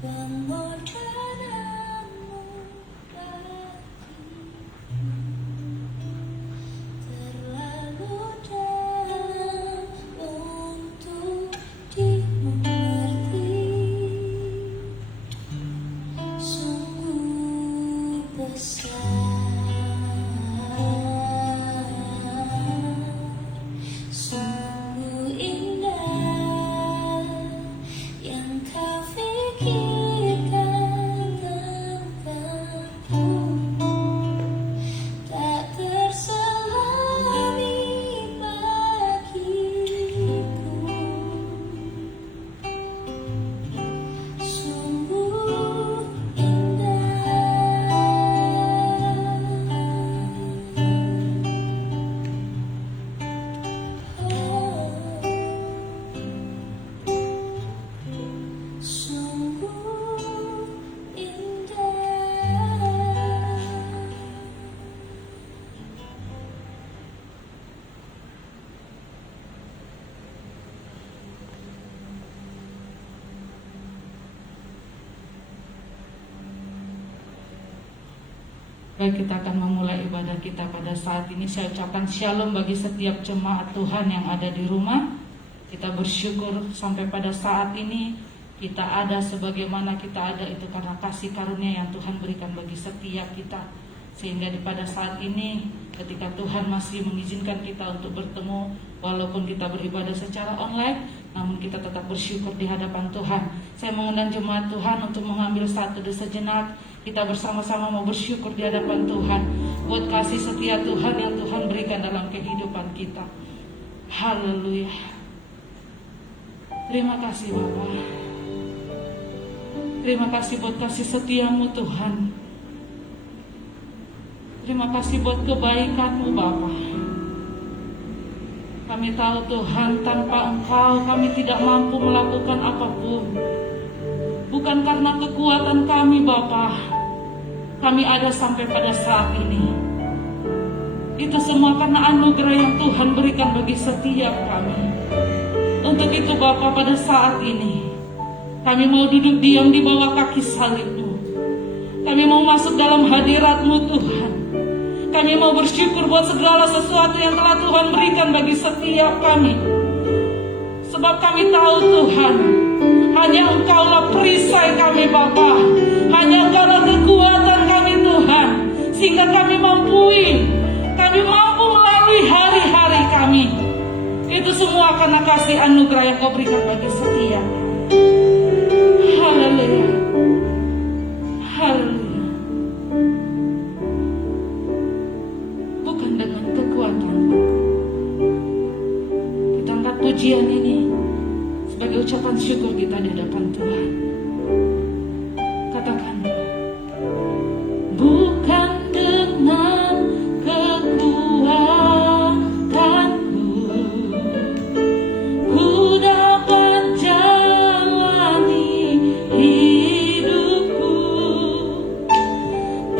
Pengorbananmu terlalu dalam untuk dimengerti. Sungguh besar, sungguh indah yang kau pikirkan tentangku. Tak terselami bagiku. Sungguh Baik, kita akan memulai ibadah kita pada saat ini. Saya ucapkan shalom bagi setiap jemaat Tuhan yang ada di rumah. Kita bersyukur sampai pada saat ini kita ada sebagaimana kita ada itu karena kasih karunia yang Tuhan berikan bagi setiap kita. Sehingga pada saat ini ketika Tuhan masih mengizinkan kita untuk bertemu, walaupun kita beribadah secara online, namun kita tetap bersyukur di hadapan Tuhan. Saya mengundang jemaat Tuhan untuk mengambil satu sejenak. Kita bersama-sama mau bersyukur di hadapan Tuhan buat kasih setia Tuhan yang Tuhan berikan dalam kehidupan kita. Haleluya. Terima kasih Bapa. Terima kasih buat kasih setiamu Tuhan. Terima kasih buat kebaikanmu Bapa. Kami tahu Tuhan, tanpa Engkau kami tidak mampu melakukan apapun. Bukan karena kekuatan kami Bapa, kami ada sampai pada saat ini. Itu semua karena anugerah yang Tuhan berikan bagi setiap kami. Untuk itu Bapa, pada saat ini kami mau duduk diam di bawah kaki salib-Mu. Kami mau masuk dalam hadirat-Mu Tuhan. Kami mau bersyukur buat segala sesuatu yang telah Tuhan berikan bagi setiap kami. Sebab kami tahu Tuhan, hanya Engkaulah perisai kami Bapa. Hanya Engkaulah kekuatan kami Tuhan. Sehingga kami mampu melalui hari-hari kami. Itu semua karena kasih anugerah yang Kau berikan bagi setiap. Haleluya. Haleluya. Bukan dengan kekuatan. Kita angkat pujian ini sebagai ucapan syukur kita di hadapan Tuhan. Katakan, bukan dengan kekuatanku ku dapat jalani hidupku,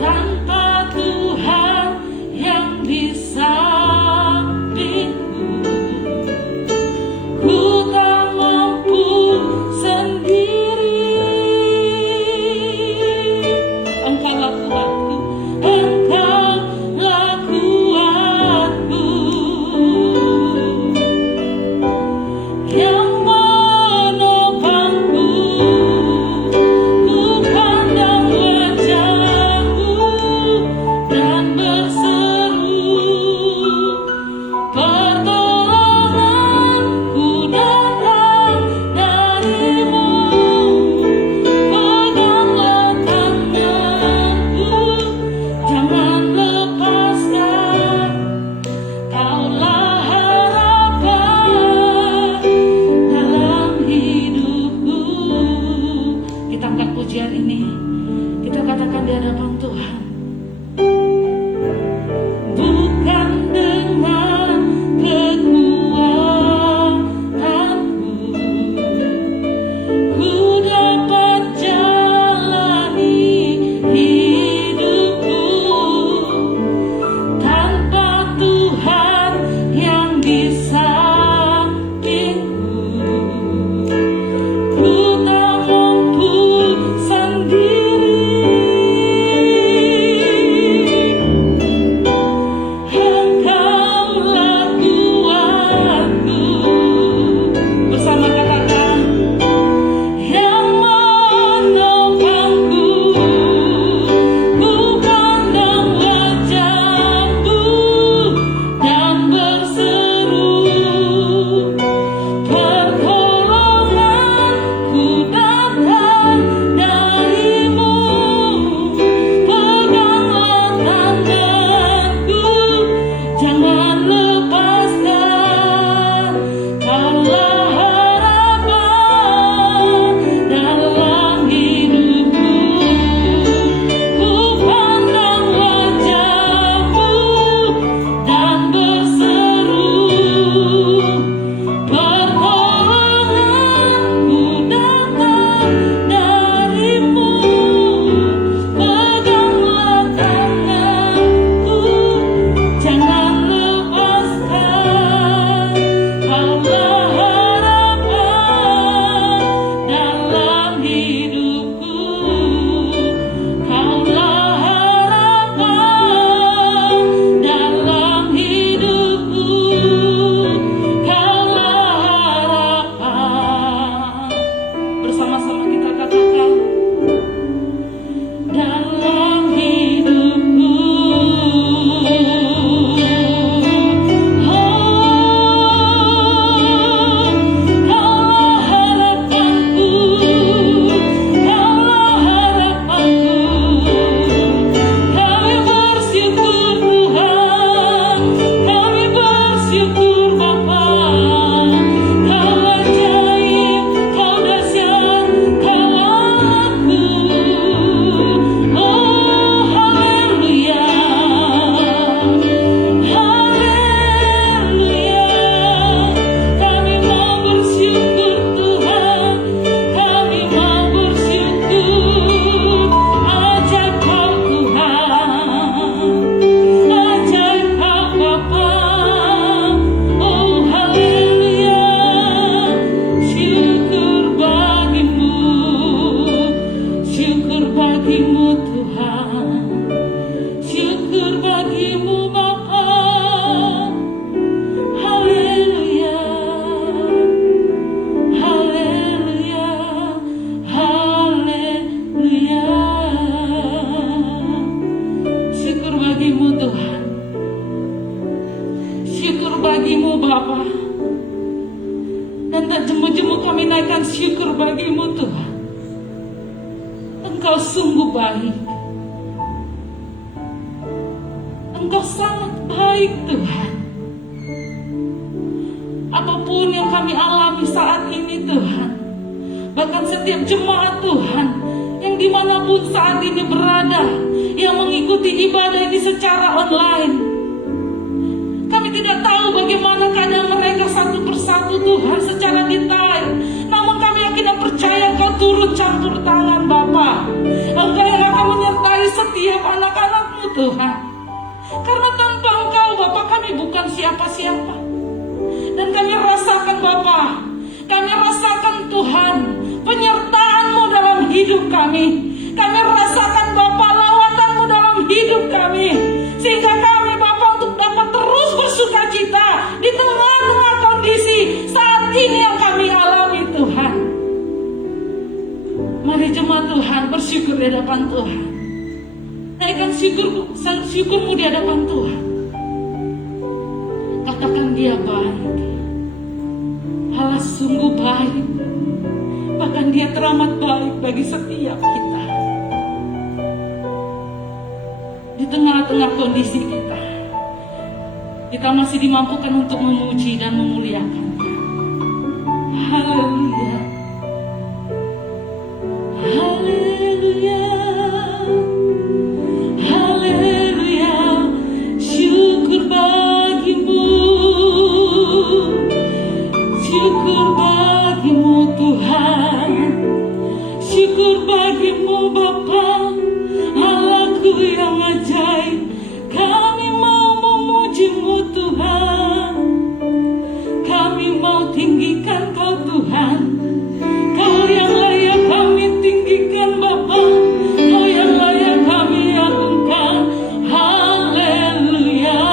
tanpa Tuhan yang di sampingku ku tak mampu sendiri. Engkaulah kuatku, Engkaulah kuatku, yang menopangku. Ku pandang wajah-Mu dan berseru, pertolonganku datang dari-Mu. Peganglah tanganku, jangan lepaskan. Kaulah harapan dalam hidupku. Kita angkat pujian ini, kita katakan di hadapan Tuhan. Bukan dengan kekuatanku ku dapat jalani hidupku, tanpa Tuhan yang di sampingku ku tak mampu sama-sama kita katakan. Dalam hidupku, Kaulah harapanku, Kaulah harapanku. Kami bersyukur Tuhan, kami bersyukur Bapa. Kau ajaib, Kau dahsyat, Kau aku. Oh haleluya, haleluya. Kami mau bersyukur Tuhan, kami mau bersyukur. Ajaib Kau Tuhan, ajaib Kau Bapa. Oh haleluya, syukur bagimu, syukur bagimu Tuhan, syukur bagimu Bapa. Haleluya, haleluya, haleluya. Syukur bagimu Tuhan, syukur bagimu Bapa. Dan tak jemu-jemu kami naikkan syukur bagimu Tuhan. Engkau sungguh baik, Engkau sangat baik Tuhan. Apapun yang kami alami saat ini Tuhan, bahkan setiap jemaat Tuhan yang dimanapun saat ini berada, yang mengikuti ibadah ini secara online, kami tidak tahu bagaimana keadaan mereka satu persatu Tuhan secara detail. Namun kami yakin dan percaya Engkau turut campur tangan Bapa. Engkau yang akan menyertai setiap anak-anak-Mu Tuhan. Karena tanpa Engkau Bapa kami bukan siapa-siapa. Dan kami rasakan Bapa, kami rasakan Tuhan penyertaan-Mu dalam hidup kami. Kami rasakan Bapa lawatan-Mu dalam hidup kami. Sehingga kami Bapa untuk dapat terus bersuka cita di tengah-tengah kondisi saat ini yang kami alami Tuhan. Mari jemaat Tuhan bersyukur di hadapan Tuhan. Naikkan syukurmu di hadapan Tuhan. Katakan Dia baik, Allah sungguh baik. Bahkan Dia teramat baik bagi setiap kita. Di tengah-tengah kondisi kita masih dimampukan untuk memuji dan memuliakan. Haleluya, haleluya, haleluya. Syukur bagimu, syukur bagimu Tuhan, syukur bagimu Bapa, Allahku yang ajaib. Kami mau memuji-Mu Tuhan, kami mau tinggikan Kau Tuhan. Kau yang layak kami tinggikan Bapa, Kau yang layak kami agungkan. Haleluya,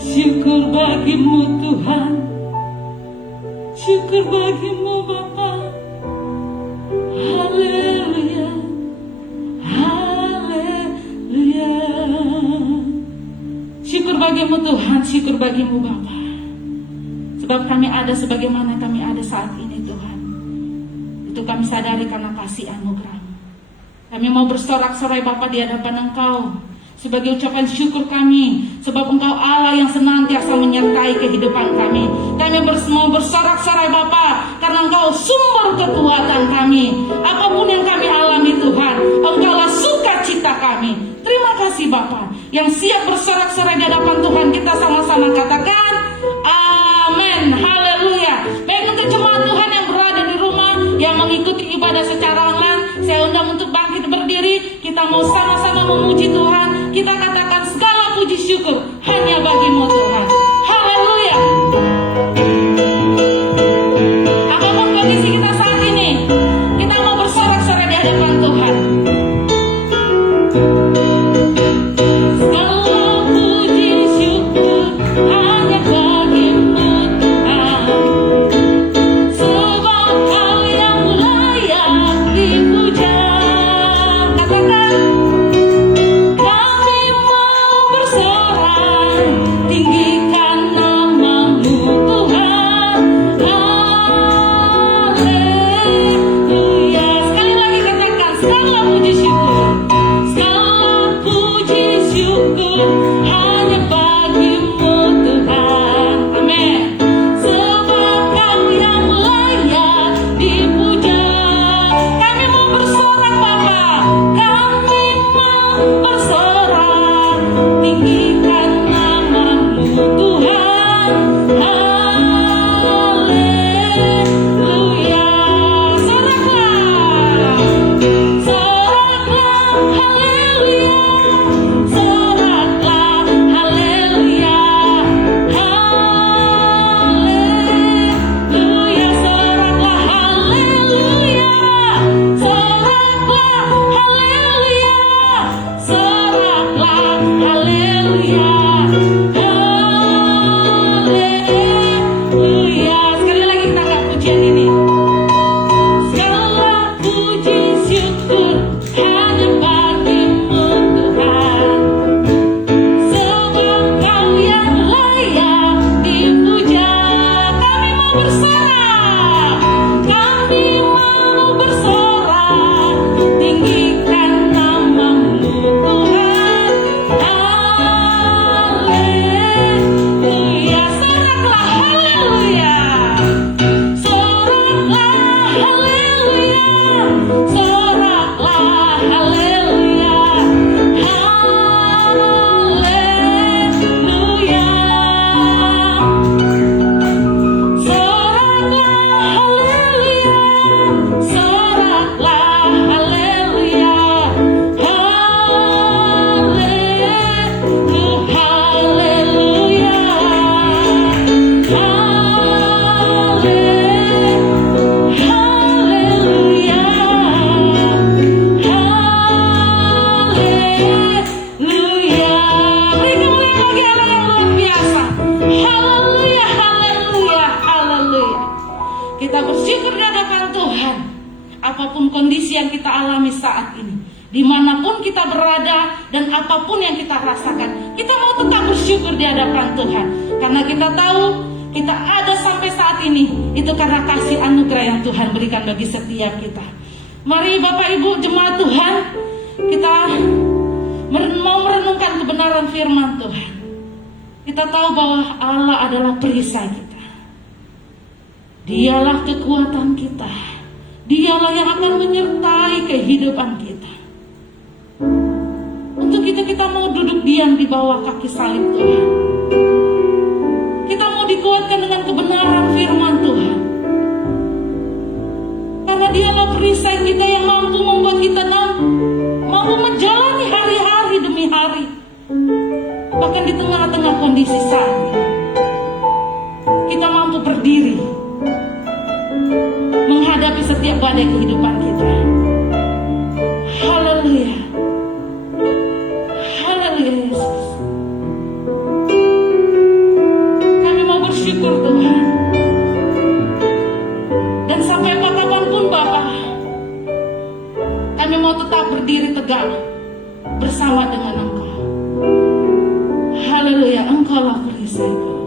syukur bagimu Tuhan, syukur bagimu Bapa. Haleluya, haleluya. Syukur bagimu Tuhan, syukur bagimu Bapa. Sebab kami ada sebagaimana kami ada saat ini Tuhan. Itu kami sadari karena kasih anugerah-Mu. Kami mau bersorak-sorai Bapa di hadapan Engkau sebagai ucapan syukur kami, sebab Engkau Allah yang senantiasa menyertai kehidupan kami. Kami mau bersorak-sorai Bapa karena Engkau sumber kekuatan kami. Apapun yang kami alami Tuhan, Engkaulah sukacita kami. Terima kasih Bapa yang siap bersorak-sorai di hadapan Tuhan. Kita sama-sama katakan amin, haleluya. Baik untuk jemaat Tuhan yang berada di rumah, yang mengikuti ibadah secara online, saya undang untuk bangkit berdiri. Kita mau sama-sama memuji Tuhan. Kita katakan segala puji syukur hanya bagi-Mu Tuhan. Haleluya. Apapun kondisi kita saat ini, kita mau bersorak-sorai di hadapan Tuhan. Segala puji syukur hanya bagi-Mu Tuhan. Sebab Kau hadapan Tuhan, apapun kondisi yang kita alami saat ini, dimanapun kita berada dan apapun yang kita rasakan, kita mau tetap bersyukur di hadapan Tuhan. Karena kita tahu kita ada sampai saat ini, itu karena kasih anugerah yang Tuhan berikan bagi setiap kita. Mari Bapak Ibu jemaat Tuhan, kita mau merenungkan kebenaran firman Tuhan. Kita tahu bahwa Allah adalah perisai kita. Dialah kekuatan kita. Dialah yang akan menyertai kehidupan kita. Untuk itu kita mau duduk diam di bawah kaki salib Tuhan. Kita mau dikuatkan dengan kebenaran firman Tuhan. Karena dialah perisai kita yang mampu membuat kita mampu menjalani hari-hari demi hari. Bahkan di tengah-tengah kondisi saat ini, kita mampu berdiri menghadapi setiap badai kehidupan kita. Haleluya. Haleluya Yesus. Kami mau bersyukur Tuhan. Dan sampai kapanpun Bapa, kami mau tetap berdiri tegak bersama dengan Engkau. Haleluya, Engkaulah perisaiku.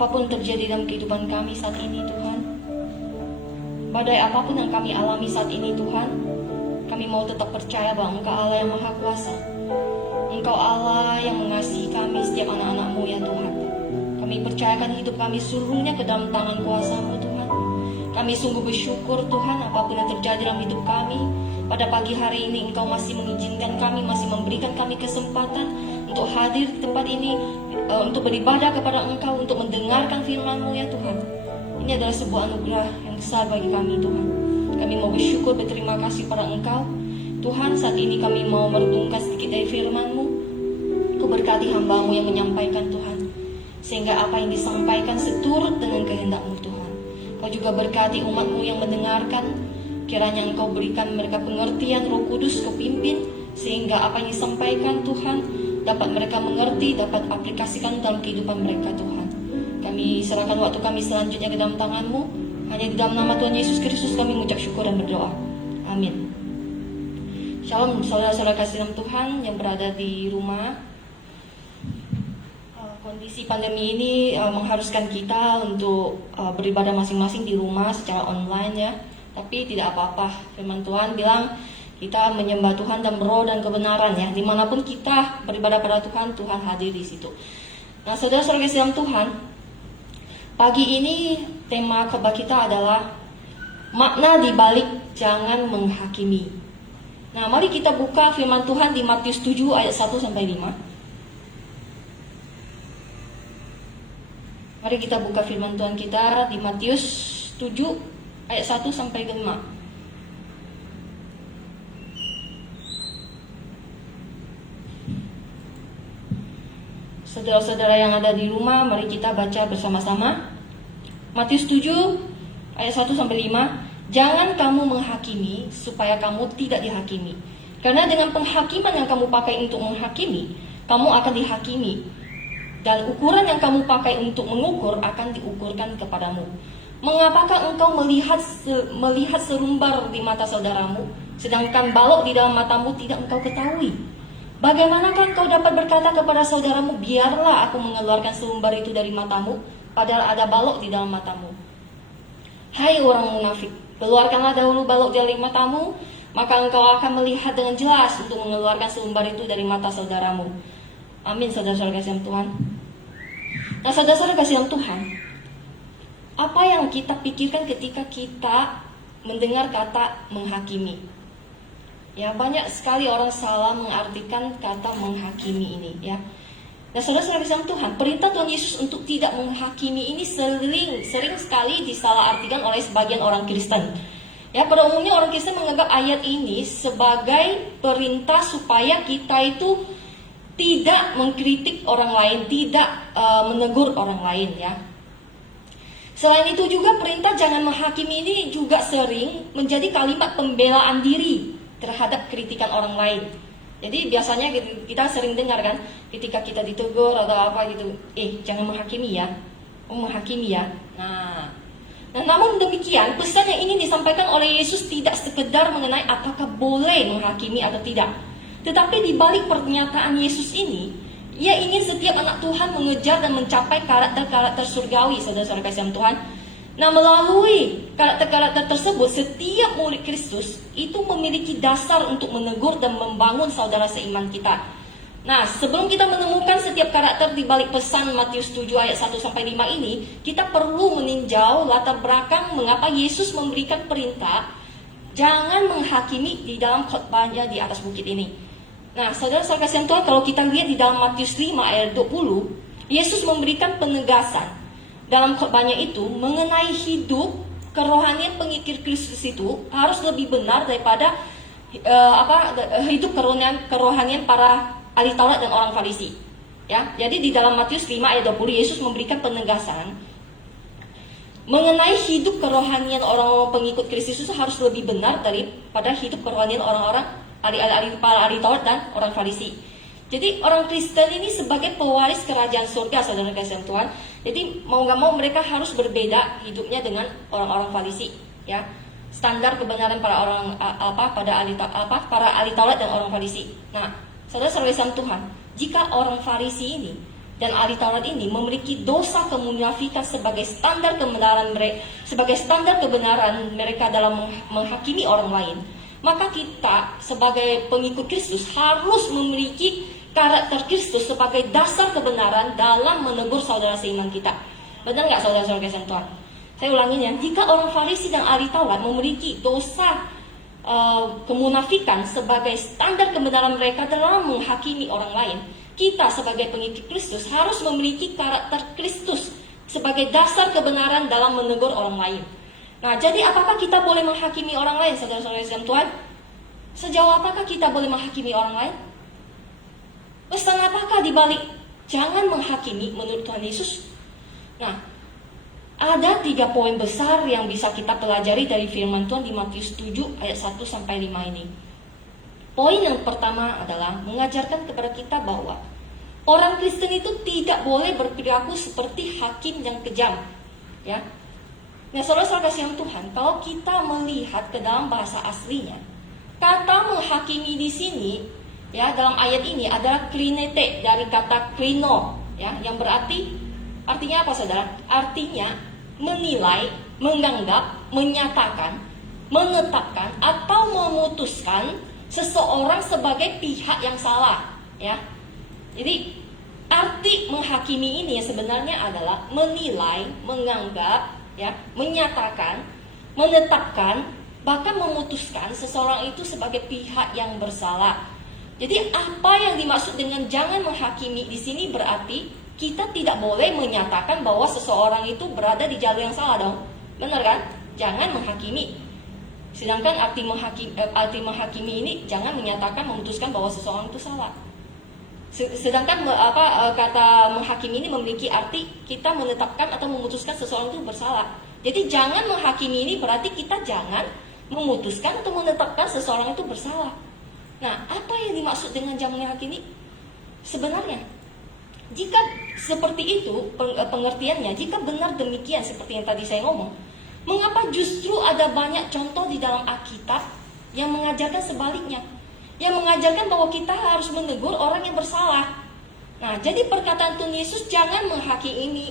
Apapun terjadi dalam kehidupan kami saat ini Tuhan, badai apapun yang kami alami saat ini Tuhan, kami mau tetap percaya bahwa Engkau Allah yang Maha Kuasa. Engkau Allah yang mengasihi kami setiap anak-anak-Mu ya Tuhan. Kami percayakan hidup kami seluruhnya ke dalam tangan kuasa-Mu Tuhan. Kami sungguh bersyukur Tuhan apapun yang terjadi dalam hidup kami. Pada pagi hari ini Engkau masih mengizinkan kami, masih memberikan kami kesempatan untuk hadir di tempat ini, untuk beribadah kepada Engkau, untuk mendengarkan firman-Mu ya Tuhan. Ini adalah sebuah anugerah yang besar bagi kami Tuhan. Kami mau bersyukur, berterima kasih pada Engkau. Tuhan, saat ini kami mau merenungkan sedikit dari firman-Mu. Kau berkati hamba-Mu yang menyampaikan Tuhan, sehingga apa yang disampaikan seturut dengan kehendak-Mu Tuhan. Kau juga berkati umat-Mu yang mendengarkan, kiranya Engkau berikan mereka pengertian, Roh Kudus Kau pimpin, sehingga apa yang disampaikan Tuhan dapat mereka mengerti, dapat aplikasikan dalam kehidupan mereka Tuhan. Kami serahkan waktu kami selanjutnya ke dalam tangan-Mu. Hanya di dalam nama Tuhan Yesus Kristus kami mengucap syukur dan berdoa. Amin. Shalom saudara-saudara kasih dalam Tuhan yang berada di rumah. Kondisi pandemi ini mengharuskan kita untuk beribadah masing-masing di rumah secara online ya. Tapi tidak apa-apa. Firman Tuhan bilang kita menyembah Tuhan dan roh dan kebenaran ya. Dimanapun kita beribadah pada Tuhan, Tuhan hadir di situ. Nah, saudara-saudara kasih dalam Tuhan, pagi ini tema khotbah kita adalah makna di balik jangan menghakimi. Nah, mari kita buka firman Tuhan di Matius 7 ayat 1 sampai 5. Mari kita buka firman Tuhan kita di Matius 7 ayat 1 sampai 5. Saudara-saudara yang ada di rumah, mari kita baca bersama-sama. Matius 7 ayat 1 sampai 5. Jangan kamu menghakimi supaya kamu tidak dihakimi. Karena dengan penghakiman yang kamu pakai untuk menghakimi, kamu akan dihakimi. Dan ukuran yang kamu pakai untuk mengukur akan diukurkan kepadamu. Mengapakah engkau melihat serumbar di mata saudaramu, sedangkan balok di dalam matamu tidak engkau ketahui? Bagaimanakah engkau dapat berkata kepada saudaramu, biarlah aku mengeluarkan serumbar itu dari matamu, padahal ada balok di dalam matamu? Hai orang munafik, keluarkanlah dahulu balok dari matamu, maka engkau akan melihat dengan jelas untuk mengeluarkan serumbar itu dari mata saudaramu. Amin, saudara-saudara kasih Tuhan. Nah, saudara-saudara kasih Tuhan, apa yang kita pikirkan ketika kita mendengar kata menghakimi? Ya, banyak sekali orang salah mengartikan kata menghakimi ini ya. Nah, saudara-saudara kasih Tuhan, perintah Tuhan Yesus untuk tidak menghakimi ini sering sekali disalahartikan oleh sebagian orang Kristen. Ya, pada umumnya orang Kristen menganggap ayat ini sebagai perintah supaya kita itu tidak mengkritik orang lain, tidak menegur orang lain ya. Selain itu juga perintah jangan menghakimi ini juga sering menjadi kalimat pembelaan diri terhadap kritikan orang lain. Jadi biasanya kita sering dengar kan, ketika kita ditegur atau apa gitu, jangan menghakimi ya, menghakimi ya. Nah, namun demikian pesan yang ingin disampaikan oleh Yesus tidak sekedar mengenai apakah boleh menghakimi atau tidak. Tetapi di balik pernyataan Yesus ini, Ia ingin setiap anak Tuhan mengejar dan mencapai karakter-karakter surgawi, saudara-saudara kasih Tuhan. Nah, melalui karakter-karakter tersebut, setiap murid Kristus itu memiliki dasar untuk menegur dan membangun saudara seiman kita. Nah, sebelum kita menemukan setiap karakter di balik pesan Matius 7 ayat 1 sampai 5 ini, kita perlu meninjau latar belakang mengapa Yesus memberikan perintah jangan menghakimi di dalam khotbahnya di atas bukit ini. Nah, saudara-saudara kasih Tuhan, kalau kita lihat di dalam Matius 5 ayat 20, Yesus memberikan penegasan dalam khotbahnya itu mengenai hidup kerohanian pengikut Kristus itu harus lebih benar daripada hidup kerohanian para ahli Taurat dan orang Farisi. Ya, jadi di dalam Matius 5 ayat 20 Yesus memberikan penegasan mengenai hidup kerohanian orang-orang pengikut Kristus itu harus lebih benar daripada hidup kerohanian orang-orang para ahli Taurat dan orang Farisi. Jadi orang Kristen ini sebagai pewaris kerajaan surga, saudara kasih Tuhan. Jadi mau nggak mau mereka harus berbeda hidupnya dengan orang-orang Farisi, ya. Standar kebenaran para ahli Taurat dan orang Farisi. Nah, saudara-saudara kasih Tuhan, jika orang Farisi ini dan ahli Taurat ini memiliki dosa kemunafikan sebagai standar kebenaran mereka dalam menghakimi orang lain, maka kita sebagai pengikut Kristus harus memiliki karakter Kristus sebagai dasar kebenaran dalam menegur saudara seiman kita. Benar nggak saudara-saudara kasih Tuhan? Saya ulangin ya, jika orang Farisi dan ahli Taurat memiliki dosa kemunafikan sebagai standar kebenaran mereka dalam menghakimi orang lain, kita sebagai pengikut Kristus harus memiliki karakter Kristus sebagai dasar kebenaran dalam menegur orang lain. Nah, jadi apakah kita boleh menghakimi orang lain, saudara-saudara kasih Tuhan? Sejauh apakah kita boleh menghakimi orang lain? Pesan apakah dibalik jangan menghakimi menurut Tuhan Yesus? Nah, ada 3 poin besar yang bisa kita pelajari dari firman Tuhan di Matius 7 ayat 1 sampai 5 ini. Poin yang pertama adalah mengajarkan kepada kita bahwa orang Kristen itu tidak boleh berperilaku seperti hakim yang kejam, ya. Nah, saudara-saudara kasih Tuhan, kalau kita melihat ke dalam bahasa aslinya, kata menghakimi di sini, ya, dalam ayat ini adalah klinete dari kata krino, ya, yang berarti artinya apa, saudara? Artinya menilai, menganggap, menyatakan, menetapkan atau memutuskan seseorang sebagai pihak yang salah, ya. Jadi arti menghakimi ini sebenarnya adalah menilai, menganggap, ya, menyatakan, menetapkan, bahkan memutuskan seseorang itu sebagai pihak yang bersalah. Jadi apa yang dimaksud dengan jangan menghakimi di sini berarti kita tidak boleh menyatakan bahwa seseorang itu berada di jalur yang salah dong. Benar kan? Jangan menghakimi. Sedangkan arti menghakimi ini jangan menyatakan, memutuskan bahwa seseorang itu salah. Sedangkan kata menghakimi ini memiliki arti kita menetapkan atau memutuskan seseorang itu bersalah. Jadi jangan menghakimi ini berarti kita jangan memutuskan atau menetapkan seseorang itu bersalah. Nah, apa yang dimaksud dengan jangan menghakimi? Sebenarnya, jika seperti itu pengertiannya, jika benar demikian seperti yang tadi saya ngomong, mengapa justru ada banyak contoh di dalam Alkitab yang mengajarkan sebaliknya? Yang mengajarkan bahwa kita harus menegur orang yang bersalah. Nah, jadi perkataan Tuhan Yesus jangan menghakimi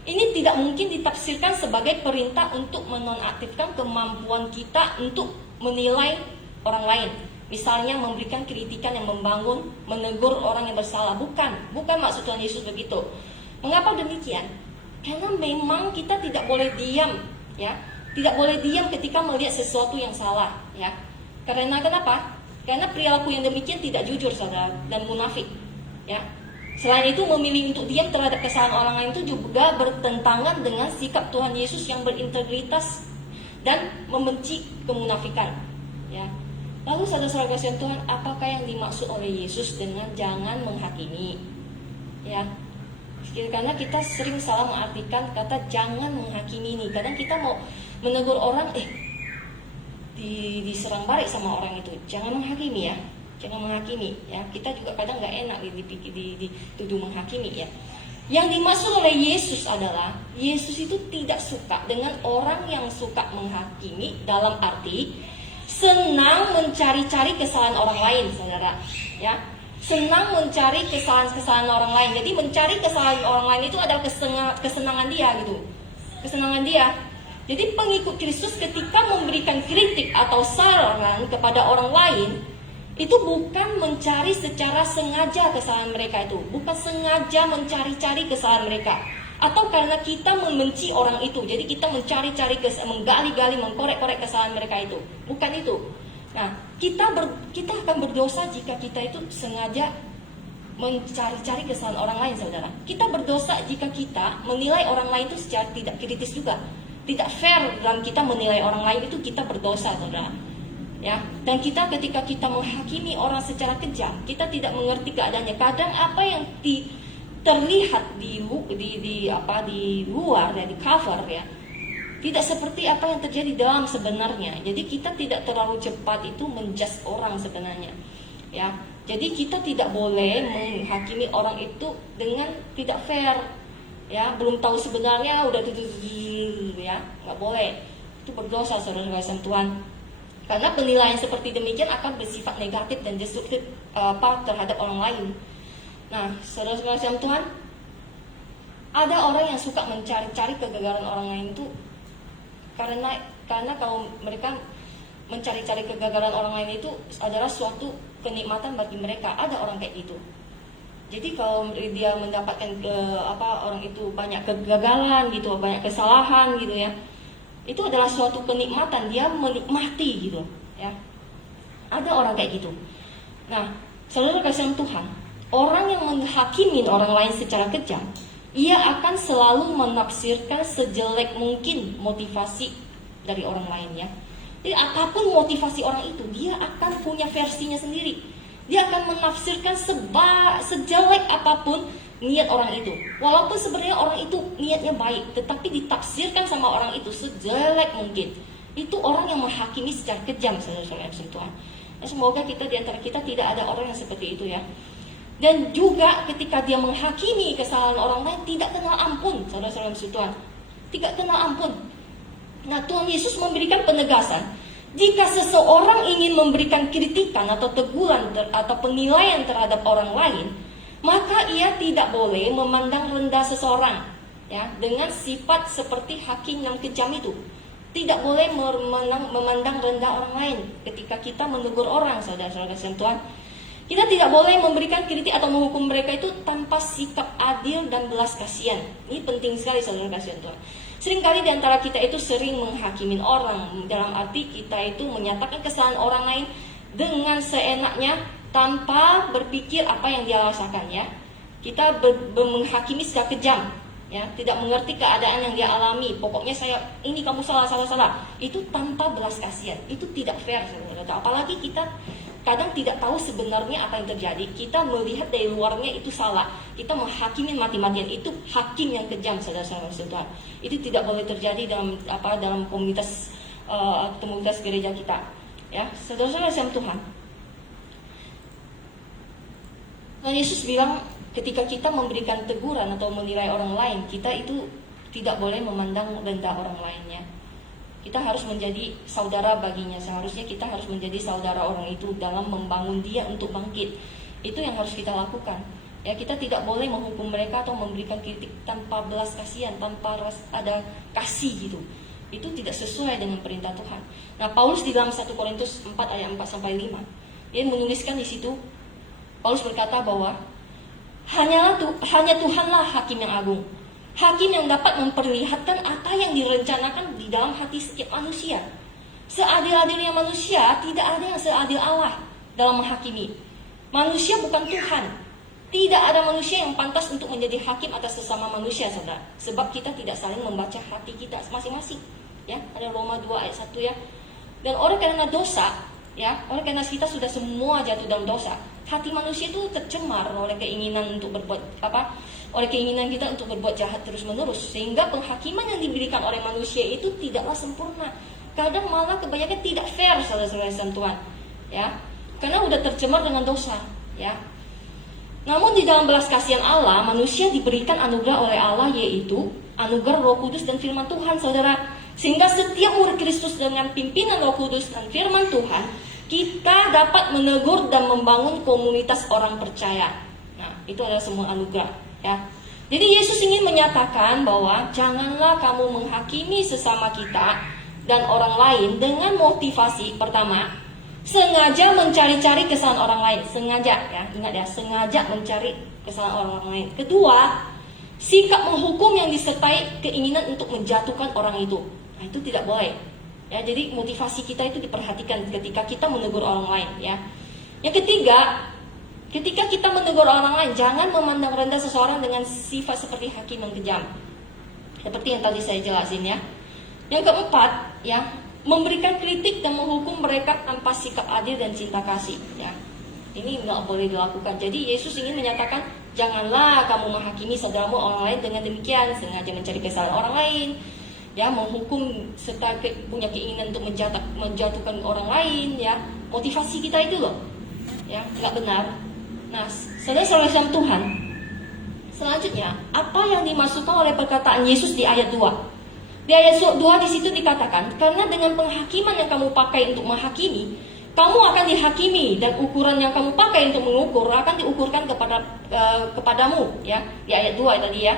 ini tidak mungkin ditafsirkan sebagai perintah untuk menonaktifkan kemampuan kita untuk menilai orang lain. Misalnya memberikan kritikan yang membangun, menegur orang yang bersalah. Bukan maksud Tuhan Yesus begitu. Mengapa demikian? Karena memang kita tidak boleh diam, ya. Tidak boleh diam ketika melihat sesuatu yang salah, ya. Karena kenapa? Karena perilaku yang demikian tidak jujur, saudara, dan munafik, ya. Selain itu, memilih untuk diam terhadap kesalahan orang lain itu juga bertentangan dengan sikap Tuhan Yesus yang berintegritas dan membenci kemunafikan, ya. Lalu saudara-saudara kasih Tuhan, apakah yang dimaksud oleh Yesus dengan jangan menghakimi? Ya, karena kita sering salah mengartikan kata jangan menghakimi ini. Kadang kita mau menegur orang, diserang balik sama orang itu. Jangan menghakimi ya, jangan menghakimi ya. Kita juga kadang nggak enak dituduh menghakimi ya. Yang dimaksud oleh Yesus adalah Yesus itu tidak suka dengan orang yang suka menghakimi dalam arti senang mencari-cari kesalahan orang lain, saudara. Ya, senang mencari kesalahan-kesalahan orang lain. Jadi mencari kesalahan orang lain itu adalah kesenangan dia gitu, kesenangan dia. Jadi pengikut Kristus ketika memberikan kritik atau saran kepada orang lain itu bukan mencari secara sengaja kesalahan mereka itu, bukan sengaja mencari-cari kesalahan mereka, atau karena kita membenci orang itu, jadi kita mencari-cari, menggali-gali, mengkorek-korek kesalahan mereka itu, bukan itu. Nah, kita akan berdosa jika kita itu sengaja mencari-cari kesalahan orang lain, saudara. Kita berdosa jika kita menilai orang lain itu secara tidak kritis juga, tidak fair dalam kita menilai orang lain itu kita berdosa, saudara. Ya, dan ketika kita menghakimi orang secara kejam, kita tidak mengerti keadaannya. Kadang apa yang terlihat di luar ya, di cover ya, tidak seperti apa yang terjadi dalam sebenarnya. Jadi kita tidak terlalu cepat itu menjudge orang sebenarnya. Ya, jadi kita tidak boleh menghakimi orang itu dengan tidak fair. Ya, belum tahu sebenarnya udah ya, nggak boleh. Itu berdosa, saudara-saudara Tuhan. Karena penilaian seperti demikian akan bersifat negatif dan destruktif terhadap orang lain. Nah, saudara-saudara Tuhan, ada orang yang suka mencari-cari kegagalan orang lain itu karena kalau mereka mencari-cari kegagalan orang lain itu adalah suatu kenikmatan bagi mereka. Ada orang kayak gitu. Jadi kalau dia mendapatkan orang itu banyak kegagalan gitu, banyak kesalahan gitu ya, itu adalah suatu kenikmatan, dia menikmati gitu ya. Ada orang kayak gitu. Nah, saudara kasih Tuhan, orang yang menghakimi orang lain secara kejam, ia akan selalu menafsirkan sejelek mungkin motivasi dari orang lain ya. Jadi apapun motivasi orang itu, dia akan punya versinya sendiri. Dia akan menafsirkan sejelek apapun niat orang itu. Walaupun sebenarnya orang itu niatnya baik, tetapi ditafsirkan sama orang itu sejelek mungkin. Itu orang yang menghakimi secara kejam, saudara-saudara yang Tuhan. Nah, semoga kita di antara kita tidak ada orang yang seperti itu ya. Dan juga ketika dia menghakimi kesalahan orang lain, tidak kenal ampun, saudara-saudara yang Tuhan. Tidak kenal ampun. Nah, Tuhan Yesus memberikan penegasan. Jika seseorang ingin memberikan kritikan atau teguran atau penilaian terhadap orang lain, maka ia tidak boleh memandang rendah seseorang, ya, dengan sifat seperti hakim yang kejam itu. Tidak boleh memandang rendah orang lain ketika kita menegur orang, saudara-saudara kasih Tuhan. Kita tidak boleh memberikan kritik atau menghukum mereka itu tanpa sikap adil dan belas kasihan. Ini penting sekali, saudara kasih Tuhan. Seringkali di antara kita itu sering menghakimin orang, dalam arti kita itu menyatakan kesalahan orang lain dengan seenaknya tanpa berpikir apa yang dia rasakan, ya. Kita menghakimi secara kejam, ya, tidak mengerti keadaan yang dia alami. Pokoknya ini kamu salah. Itu tanpa belas kasihan. Itu tidak fair, saudara. Apalagi kita kadang tidak tahu sebenarnya apa yang terjadi. Kita melihat dari luarnya itu salah. Kita menghakimi mati-matian. Itu hakim yang kejam, saudara-saudara Tuhan. Itu tidak boleh terjadi dalam komunitas gereja kita. Ya, saudara-saudara Tuhan. Dan Yesus bilang ketika kita memberikan teguran atau menilai orang lain, kita itu tidak boleh memandang rendah orang lainnya. Kita harus menjadi saudara baginya. Seharusnya kita harus menjadi saudara orang itu dalam membangun dia untuk bangkit. Itu yang harus kita lakukan. Ya, kita tidak boleh menghukum mereka atau memberikan kritik tanpa belas kasihan, tanpa ada kasih gitu. Itu tidak sesuai dengan perintah Tuhan. Nah, Paulus di dalam 1 Korintus 4 ayat 4 sampai 5, dia menuliskan di situ, Paulus berkata bahwa hanya Tuhanlah hakim yang agung. Hakim yang dapat memperlihatkan apa yang direncanakan di dalam hati setiap manusia. Seadil-adilnya manusia, tidak ada yang seadil Allah dalam menghakimi. Manusia bukan Tuhan. Tidak ada manusia yang pantas untuk menjadi hakim atas sesama manusia, saudara. Sebab kita tidak saling membaca hati kita masing-masing. Ya, ada Roma 2 ayat 1 ya. Dan oleh karena dosa, ya, oleh karena kita sudah semua jatuh dalam dosa, hati manusia itu tercemar oleh keinginan untuk berbuat oleh keinginan kita untuk berbuat jahat terus-menerus, sehingga penghakiman yang diberikan oleh manusia itu tidaklah sempurna. Kadang malah kebanyakan tidak fair, saudara-saudara Tuhan, ya, karena udah tercemar dengan dosa, ya. Namun di dalam belas kasihan Allah, manusia diberikan anugerah oleh Allah, yaitu anugerah Roh Kudus dan firman Tuhan, saudara. Sehingga setiap murid Kristus dengan pimpinan Roh Kudus dan firman Tuhan, kita dapat menegur dan membangun komunitas orang percaya. Nah, itu adalah semua anugerah. Ya. Jadi Yesus ingin menyatakan bahwa janganlah kamu menghakimi sesama kita dan orang lain dengan motivasi pertama, sengaja mencari-cari kesalahan orang lain. Sengaja, ya, ingat ya, sengaja mencari kesalahan orang lain. Kedua, sikap menghukum yang disertai keinginan untuk menjatuhkan orang itu. Nah, itu tidak boleh. Ya, jadi motivasi kita itu diperhatikan ketika kita menegur orang lain, ya. Yang ketiga, ketika kita menegur orang lain, jangan memandang rendah seseorang dengan sifat seperti hakim yang kejam. Seperti yang tadi saya jelasin, ya. Yang keempat, ya, memberikan kritik dan menghukum mereka tanpa sikap adil dan cinta kasih, ya. Ini nggak boleh dilakukan. Jadi Yesus ingin menyatakan, janganlah kamu menghakimi saudaramu orang lain dengan demikian, sengaja mencari kesalahan orang lain, ya, menghukum serta punya keinginan untuk menjatuhkan orang lain, ya. Motivasi kita itu loh, ya, nggak benar. Nah, saudara-saudara Tuhan, selanjutnya apa yang dimaksudkan oleh perkataan Yesus di ayat 2? Di ayat 2 di situ dikatakan, karena dengan penghakiman yang kamu pakai untuk menghakimi, kamu akan dihakimi, dan ukuran yang kamu pakai untuk mengukur akan diukurkan kepadamu, ya. Di ayat 2 tadi, ya.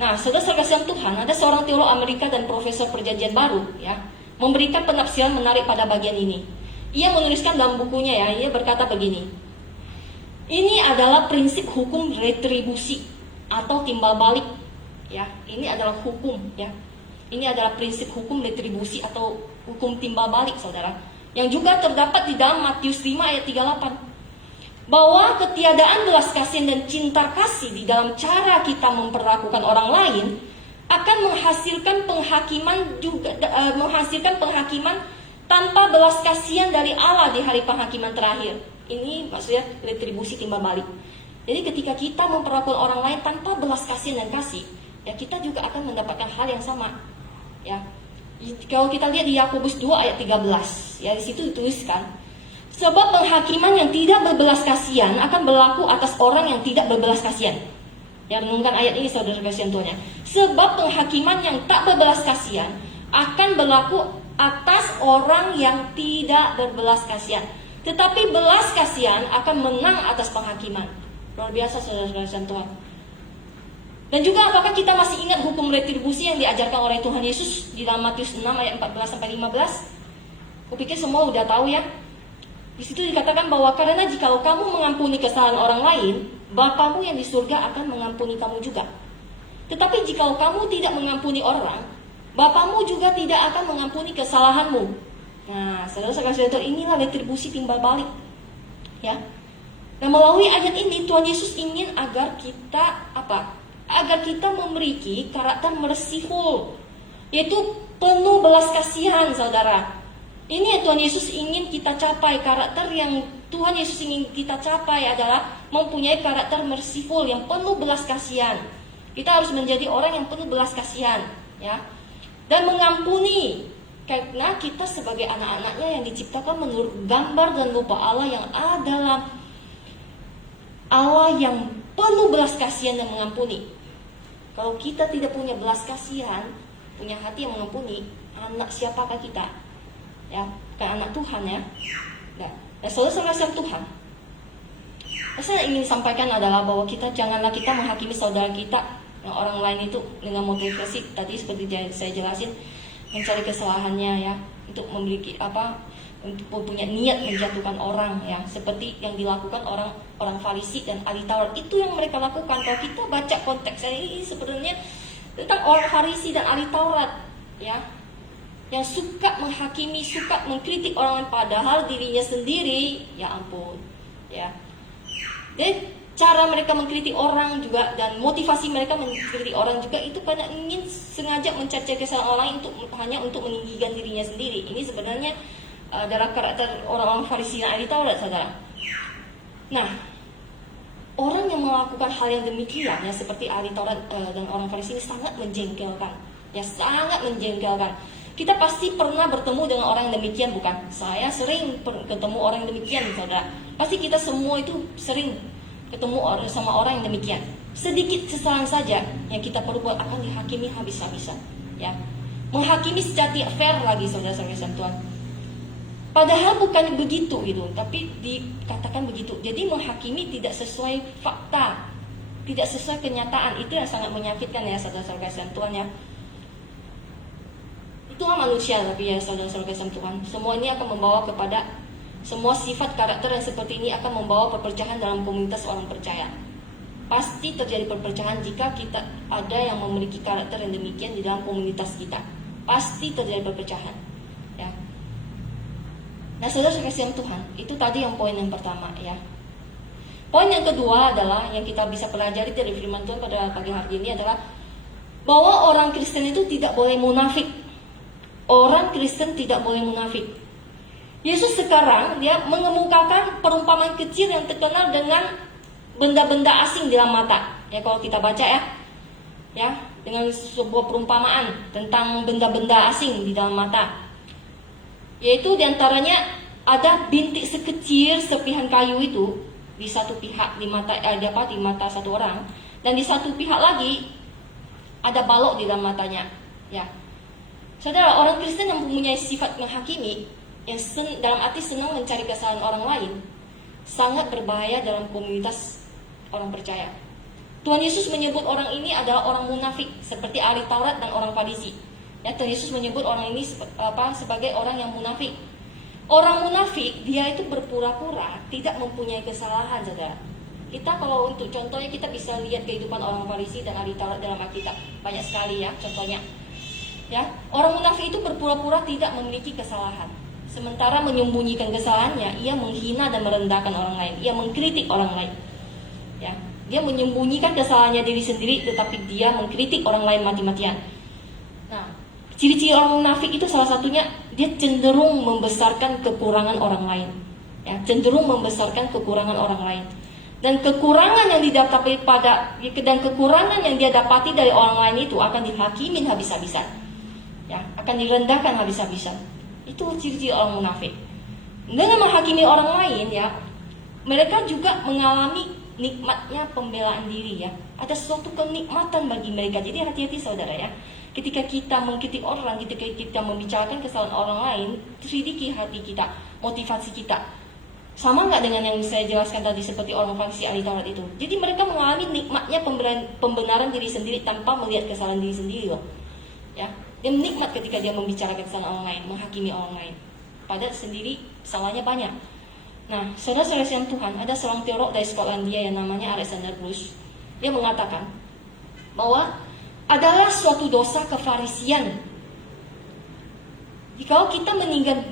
Nah, saudara-saudara Tuhan, ada seorang teolog Amerika dan profesor Perjanjian Baru, ya, memberikan penafsiran menarik pada bagian ini. Ia menuliskan dalam bukunya, ya, ia berkata begini. Ini adalah prinsip hukum retribusi atau timbal balik, ya. Ini adalah hukum, ya. Ini adalah prinsip hukum retribusi atau hukum timbal balik, saudara, yang juga terdapat di dalam Matius 5 ayat 38. Bahwa ketiadaan belas kasihan dan cinta kasih di dalam cara kita memperlakukan orang lain akan menghasilkan penghakiman tanpa belas kasihan dari Allah di hari penghakiman terakhir. Ini maksudnya retribusi timbal balik. Jadi ketika kita memperlakukan orang lain tanpa belas kasihan dan kasih, ya kita juga akan mendapatkan hal yang sama. Ya. Kalau kita lihat di Yakobus 2 ayat 13, ya di situ dituliskan, sebab penghakiman yang tidak berbelas kasihan akan berlaku atas orang yang tidak berbelas kasihan. Ya, renungkan ayat ini saudara kasihan Tuhan ya. Sebab penghakiman yang tak berbelas kasihan akan berlaku atas orang yang tidak berbelas kasihan. Tetapi belas kasihan akan menang atas penghakiman. Luar biasa saudara kasihan Tuhan. Dan juga apakah kita masih ingat hukum retribusi yang diajarkan oleh Tuhan Yesus di dalam Matius 6 ayat 14 sampai 15? Kupikir semua udah tahu ya. Di situ dikatakan bahwa karena jikalau kamu mengampuni kesalahan orang lain, Bapamu yang di surga akan mengampuni kamu juga. Tetapi jikalau kamu tidak mengampuni orang, Bapamu juga tidak akan mengampuni kesalahanmu. Nah, saudara-saudara, inilah retribusi timbal balik. Ya. Nah, melalui ayat ini Tuhan Yesus ingin agar kita agar kita memiliki karakter merciful, yaitu penuh belas kasihan, saudara. Ini yang Tuhan Yesus ingin kita capai. Karakter yang Tuhan Yesus ingin kita capai adalah mempunyai karakter merciful yang penuh belas kasihan. Kita harus menjadi orang yang penuh belas kasihan, ya. Dan mengampuni, karena kita sebagai anak-anaknya yang diciptakan menurut gambar dan rupa Allah yang adalah Allah yang penuh belas kasihan dan mengampuni. Kalau kita tidak punya belas kasihan, punya hati yang mengampuni, anak siapakah kita? Ya, bukan anak Tuhan ya. Nah, saudara-saudara Tuhan, saya ingin sampaikan adalah bahwa janganlah kita menghakimi saudara kita yang orang lain itu dengan motivasi tadi seperti saya jelasin, mencari kesalahannya ya, untuk memiliki untuk punya niat menjatuhkan orang ya, seperti yang dilakukan orang Farisi dan ahli Taurat. Itu yang mereka lakukan. Kalau kita baca konteksnya ini sebenarnya tentang orang Farisi dan ahli Taurat ya, yang suka menghakimi, suka mengkritik orang lain padahal dirinya sendiri, ya ampun ya. Dan cara mereka mengkritik orang juga, dan motivasi mereka mengkritik orang juga itu karena ingin sengaja mencaci kesalahan orang lain hanya untuk meninggikan dirinya sendiri. Ini sebenarnya adalah karakter orang-orang Farisi dan ahli Taurat, saudara. Nah, orang yang melakukan hal yang demikian ya, seperti ahli Taurat dan orang Farisi ini sangat menjengkelkan. Ya, sangat menjengkelkan. Kita pasti pernah bertemu dengan orang yang demikian, bukan? Saya sering ketemu orang yang demikian, saudara. Pasti kita semua itu sering ketemu sama orang yang demikian. Sedikit kesalahan saja yang kita perbuat akan dihakimi habis-habisan, ya. Menghakimi secara tidak fair lagi, saudara-saudara Tuhan. Padahal bukan begitu gitu, tapi dikatakan begitu. Jadi menghakimi tidak sesuai fakta, tidak sesuai kenyataan, itu yang sangat menyakitkan ya, saudara-saudara Tuhan ya. Itulah manusia, tapi ya saudara-saudara Tuhan, semua ini akan membawa kepada semua sifat karakter yang seperti ini akan membawa perpecahan dalam komunitas orang percaya. Pasti terjadi perpecahan jika kita ada yang memiliki karakter yang demikian di dalam komunitas kita. Pasti terjadi perpecahan, ya. Nah, saudara-saudara Tuhan, itu tadi yang poin yang pertama ya. Poin yang kedua adalah yang kita bisa pelajari dari firman Tuhan pada pagi hari ini adalah bahwa orang Kristen itu tidak boleh munafik. Orang Kristen tidak boleh munafik. Yesus sekarang dia mengemukakan perumpamaan kecil yang terkenal dengan benda-benda asing di dalam mata. Ya, kalau kita baca ya, dengan sebuah perumpamaan tentang benda-benda asing di dalam mata. Yaitu diantaranya ada bintik sekecil sepihan kayu itu di satu pihak di mata satu orang, dan di satu pihak lagi ada balok di dalam matanya. Ya, saudara, orang Kristen yang mempunyai sifat menghakimi, yang dalam arti senang mencari kesalahan orang lain, sangat berbahaya dalam komunitas orang percaya. Tuhan Yesus menyebut orang ini adalah orang munafik, seperti ahli Taurat dan orang Farisi. Ya, Tuhan Yesus menyebut orang ini sebagai orang yang munafik. Orang munafik, dia itu berpura-pura tidak mempunyai kesalahan, saudara. Kita kalau untuk contohnya, kita bisa lihat kehidupan orang Farisi dan ahli Taurat dalam Alkitab. Banyak sekali ya contohnya. Ya, orang munafik itu berpura-pura tidak memiliki kesalahan. Sementara menyembunyikan kesalahannya, ia menghina dan merendahkan orang lain. Ia mengkritik orang lain. Ya, dia menyembunyikan kesalahannya diri sendiri, tetapi dia mengkritik orang lain mati-matian. Nah, ciri-ciri orang munafik itu salah satunya dia cenderung membesarkan kekurangan orang lain. Ya, cenderung membesarkan kekurangan orang lain. Dan kekurangan yang dia dapati dari orang lain itu akan dihakimin habis-habisan. Ya, akan direndahkan habis-habisan. Itu ciri-ciri orang munafik. Dengan menghakimi orang lain, ya, mereka juga mengalami nikmatnya pembelaan diri, ya. Ada suatu kenikmatan bagi mereka. Jadi hati-hati saudara, ya. Ketika kita mengkritik orang, ketika kita membicarakan kesalahan orang lain, selidiki hati kita, motivasi kita. Sama nggak dengan yang saya jelaskan tadi seperti orang Farisi ahli Taurat itu? Jadi mereka mengalami nikmatnya pembenaran diri sendiri tanpa melihat kesalahan diri sendiri, loh. Ya, dia nikmat ketika dia membicarakan kesalahan orang lain, menghakimi orang lain. Padahal sendiri salahnya banyak. Nah, saudara-saudara yang Tuhan, ada seorang teolog dari Skotlandia yang namanya Alexander Bruce. Dia mengatakan bahwa adalah suatu dosa kefarisian jika kita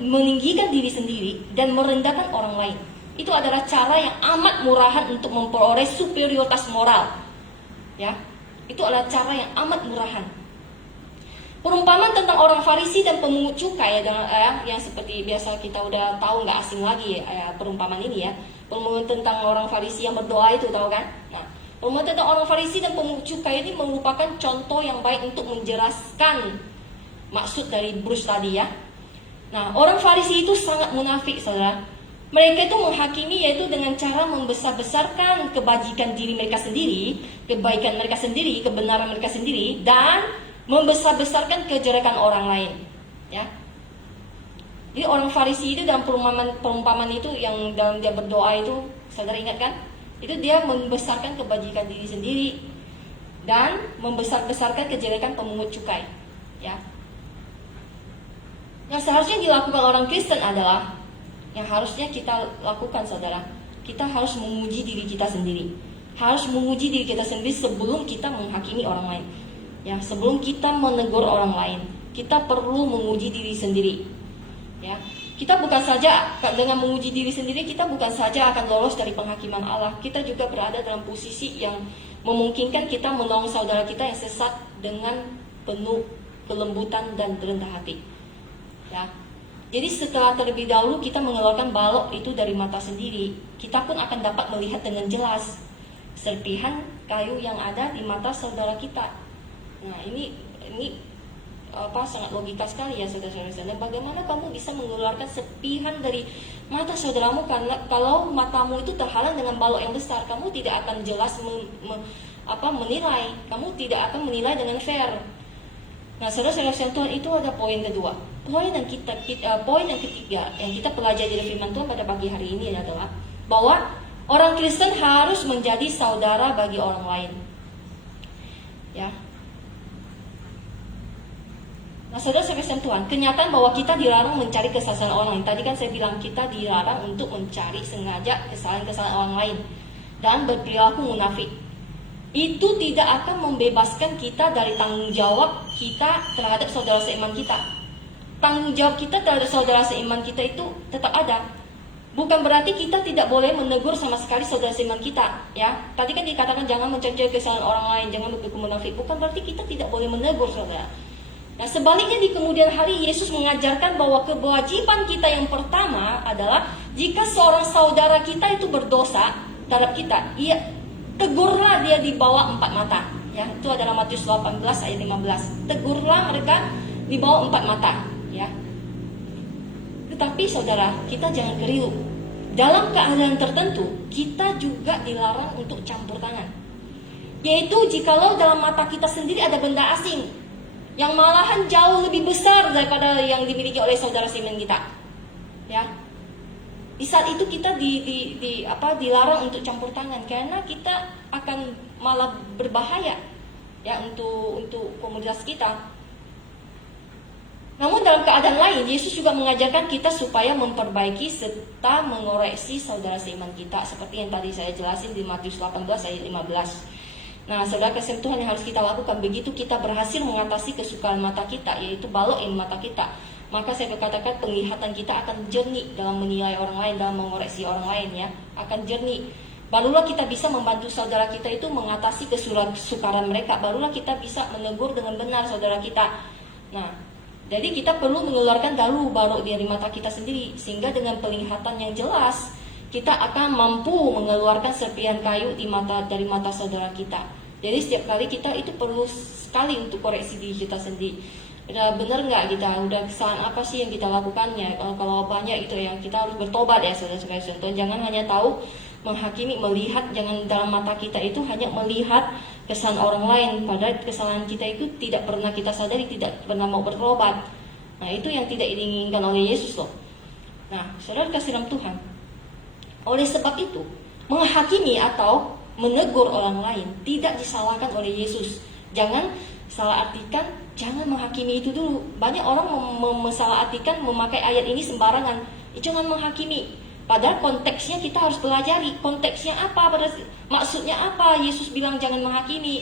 meninggikan diri sendiri dan merendahkan orang lain. Itu adalah cara yang amat murahan untuk memperoleh superioritas moral. Ya, itu adalah cara yang amat murahan. Perumpamaan tentang orang Farisi dan pemungut cukai, yang seperti biasa kita udah tahu, nggak asing lagi ya, perumpamaan ini, ya. Perumpamaan tentang orang Farisi yang berdoa itu, tahu kan? Nah, perumpamaan tentang orang Farisi dan pemungut cukai ini merupakan contoh yang baik untuk menjelaskan maksud dari Bruce tadi, ya. Nah, orang Farisi itu sangat munafik, saudara. Mereka itu menghakimi yaitu dengan cara membesar-besarkan kebajikan diri mereka sendiri, kebaikan mereka sendiri, kebenaran mereka sendiri, dan membesar-besarkan kejelekan orang lain, ya. Jadi orang Farisi itu dalam perumpamaan itu yang dalam dia berdoa itu, saudara ingat kan? Itu dia membesarkan kebajikan diri sendiri dan membesar-besarkan kejelekan pemungut cukai, ya. Yang seharusnya dilakukan orang Kristen adalah yang harusnya kita lakukan, saudara. Kita harus menguji diri kita sendiri. Harus menguji diri kita sendiri sebelum kita menghakimi orang lain. Ya, sebelum kita menegur orang lain, kita perlu menguji diri sendiri. Ya, kita bukan saja dengan menguji diri sendiri, kita bukan saja akan lolos dari penghakiman Allah. Kita juga berada dalam posisi yang memungkinkan kita menolong saudara kita yang sesat dengan penuh kelembutan dan rendah hati. Ya, jadi setelah terlebih dahulu kita mengeluarkan balok itu dari mata sendiri, kita pun akan dapat melihat dengan jelas serpihan kayu yang ada di mata saudara kita. Nah, ini sangat logika sekali, ya, saudara-saudara. Bagaimana kamu bisa mengeluarkan serpihan dari mata saudaramu? Karena kalau matamu itu terhalang dengan balok yang besar, kamu tidak akan jelas menilai. Kamu tidak akan menilai dengan fair. Nah, saudara-saudara Tuhan, itu ada poin kedua. Poin yang ketiga yang kita pelajari dari firman Tuhan pada pagi hari ini adalah bahwa orang Kristen harus menjadi saudara bagi orang lain. Ya. Nah, saudara-saudara Tuhan, kenyataan bahwa kita dilarang mencari kesalahan orang lain. Tadi kan saya bilang kita dilarang untuk mencari sengaja kesalahan-kesalahan orang lain dan berperilaku munafik. Itu tidak akan membebaskan kita dari tanggung jawab kita terhadap saudara seiman kita. Tanggung jawab kita terhadap saudara seiman kita itu tetap ada. Bukan berarti kita tidak boleh menegur sama sekali saudara seiman kita, ya. Tadi kan dikatakan jangan mencari kesalahan orang lain, jangan berperilaku munafik. Bukan berarti kita tidak boleh menegur, saudara. Nah, sebaliknya di kemudian hari Yesus mengajarkan bahwa kewajiban kita yang pertama adalah jika seorang saudara kita itu berdosa terhadap kita, tegurlah dia di bawah 4 mata. Ya, itu adalah Matius 18 ayat 15. Tegurlah mereka di bawah 4 mata, ya. Tetapi saudara, kita jangan keliru. Dalam keadaan tertentu, kita juga dilarang untuk campur tangan. Yaitu jikalau dalam mata kita sendiri ada benda asing yang malahan jauh lebih besar daripada yang dimiliki oleh saudara seiman kita, ya. Di saat itu kita dilarang untuk campur tangan karena kita akan malah berbahaya, ya, untuk komunitas kita. Namun dalam keadaan lain, Yesus juga mengajarkan kita supaya memperbaiki serta mengoreksi saudara seiman kita seperti yang tadi saya jelasin di Matius 18 ayat 15. Nah, saudara kasih Tuhan, yang harus kita lakukan begitu kita berhasil mengatasi kesukaan mata kita, yaitu balok yang mata kita, maka saya berkatakan penglihatan kita akan jernih dalam menilai orang lain, dalam mengoreksi orang lain, ya, akan jernih. Barulah kita bisa membantu saudara kita itu mengatasi kesukaran mereka. Barulah kita bisa menegur dengan benar saudara kita. Nah, Jadi kita perlu mengeluarkan dalu baruk dari mata kita sendiri, sehingga dengan penglihatan yang jelas kita akan mampu mengeluarkan serpihan kayu dari mata saudara kita. Jadi setiap kali kita itu perlu sekali untuk koreksi diri kita sendiri. Udah benar nggak kita? Udah kesalahan apa sih yang kita lakukannya? Kalau banyak itu ya kita harus bertobat ya saudara-saudara. Contoh, jangan hanya tahu menghakimi, melihat, jangan dalam mata kita itu hanya melihat kesalahan orang lain, padahal kesalahan kita itu tidak pernah kita sadari, tidak pernah mau bertobat. Nah itu yang tidak diinginkan oleh Yesus loh. Nah saudara kasih dalam Tuhan, oleh sebab itu menghakimi atau menegur orang lain tidak disalahkan oleh Yesus. Jangan salah artikan, jangan menghakimi itu dulu. Banyak orang salah artikan, memakai ayat ini sembarangan. Jangan menghakimi. Padahal konteksnya kita harus pelajari. Konteksnya apa? Maksudnya apa? Yesus bilang jangan menghakimi.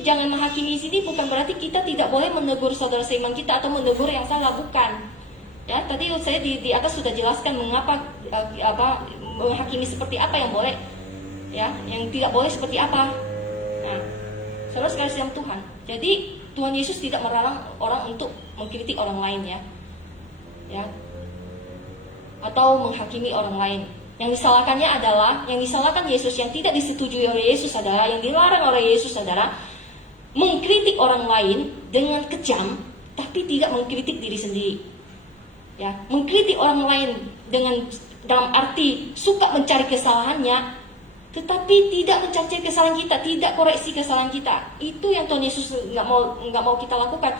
Jangan menghakimi di sini bukan berarti kita tidak boleh menegur saudara seiman kita atau menegur yang salah, bukan. Ya, tadi saya di atas sudah jelaskan mengapa menghakimi seperti apa yang boleh, ya, yang tidak boleh seperti apa. Nah, saudara sekalian dalam Tuhan. Jadi Tuhan Yesus tidak melarang orang untuk mengkritik orang lain ya, atau menghakimi orang lain. Yang disalahkannya adalah, yang disalahkan Yesus, yang tidak disetujui oleh Yesus adalah, yang dilarang oleh Yesus adalah mengkritik orang lain dengan kejam, tapi tidak mengkritik diri sendiri. Ya, mengkritik orang lain dengan dalam arti suka mencari kesalahannya, tetapi tidak mencari kesalahan kita, tidak koreksi kesalahan kita. Itu yang Tuhan Yesus nggak mau kita lakukan.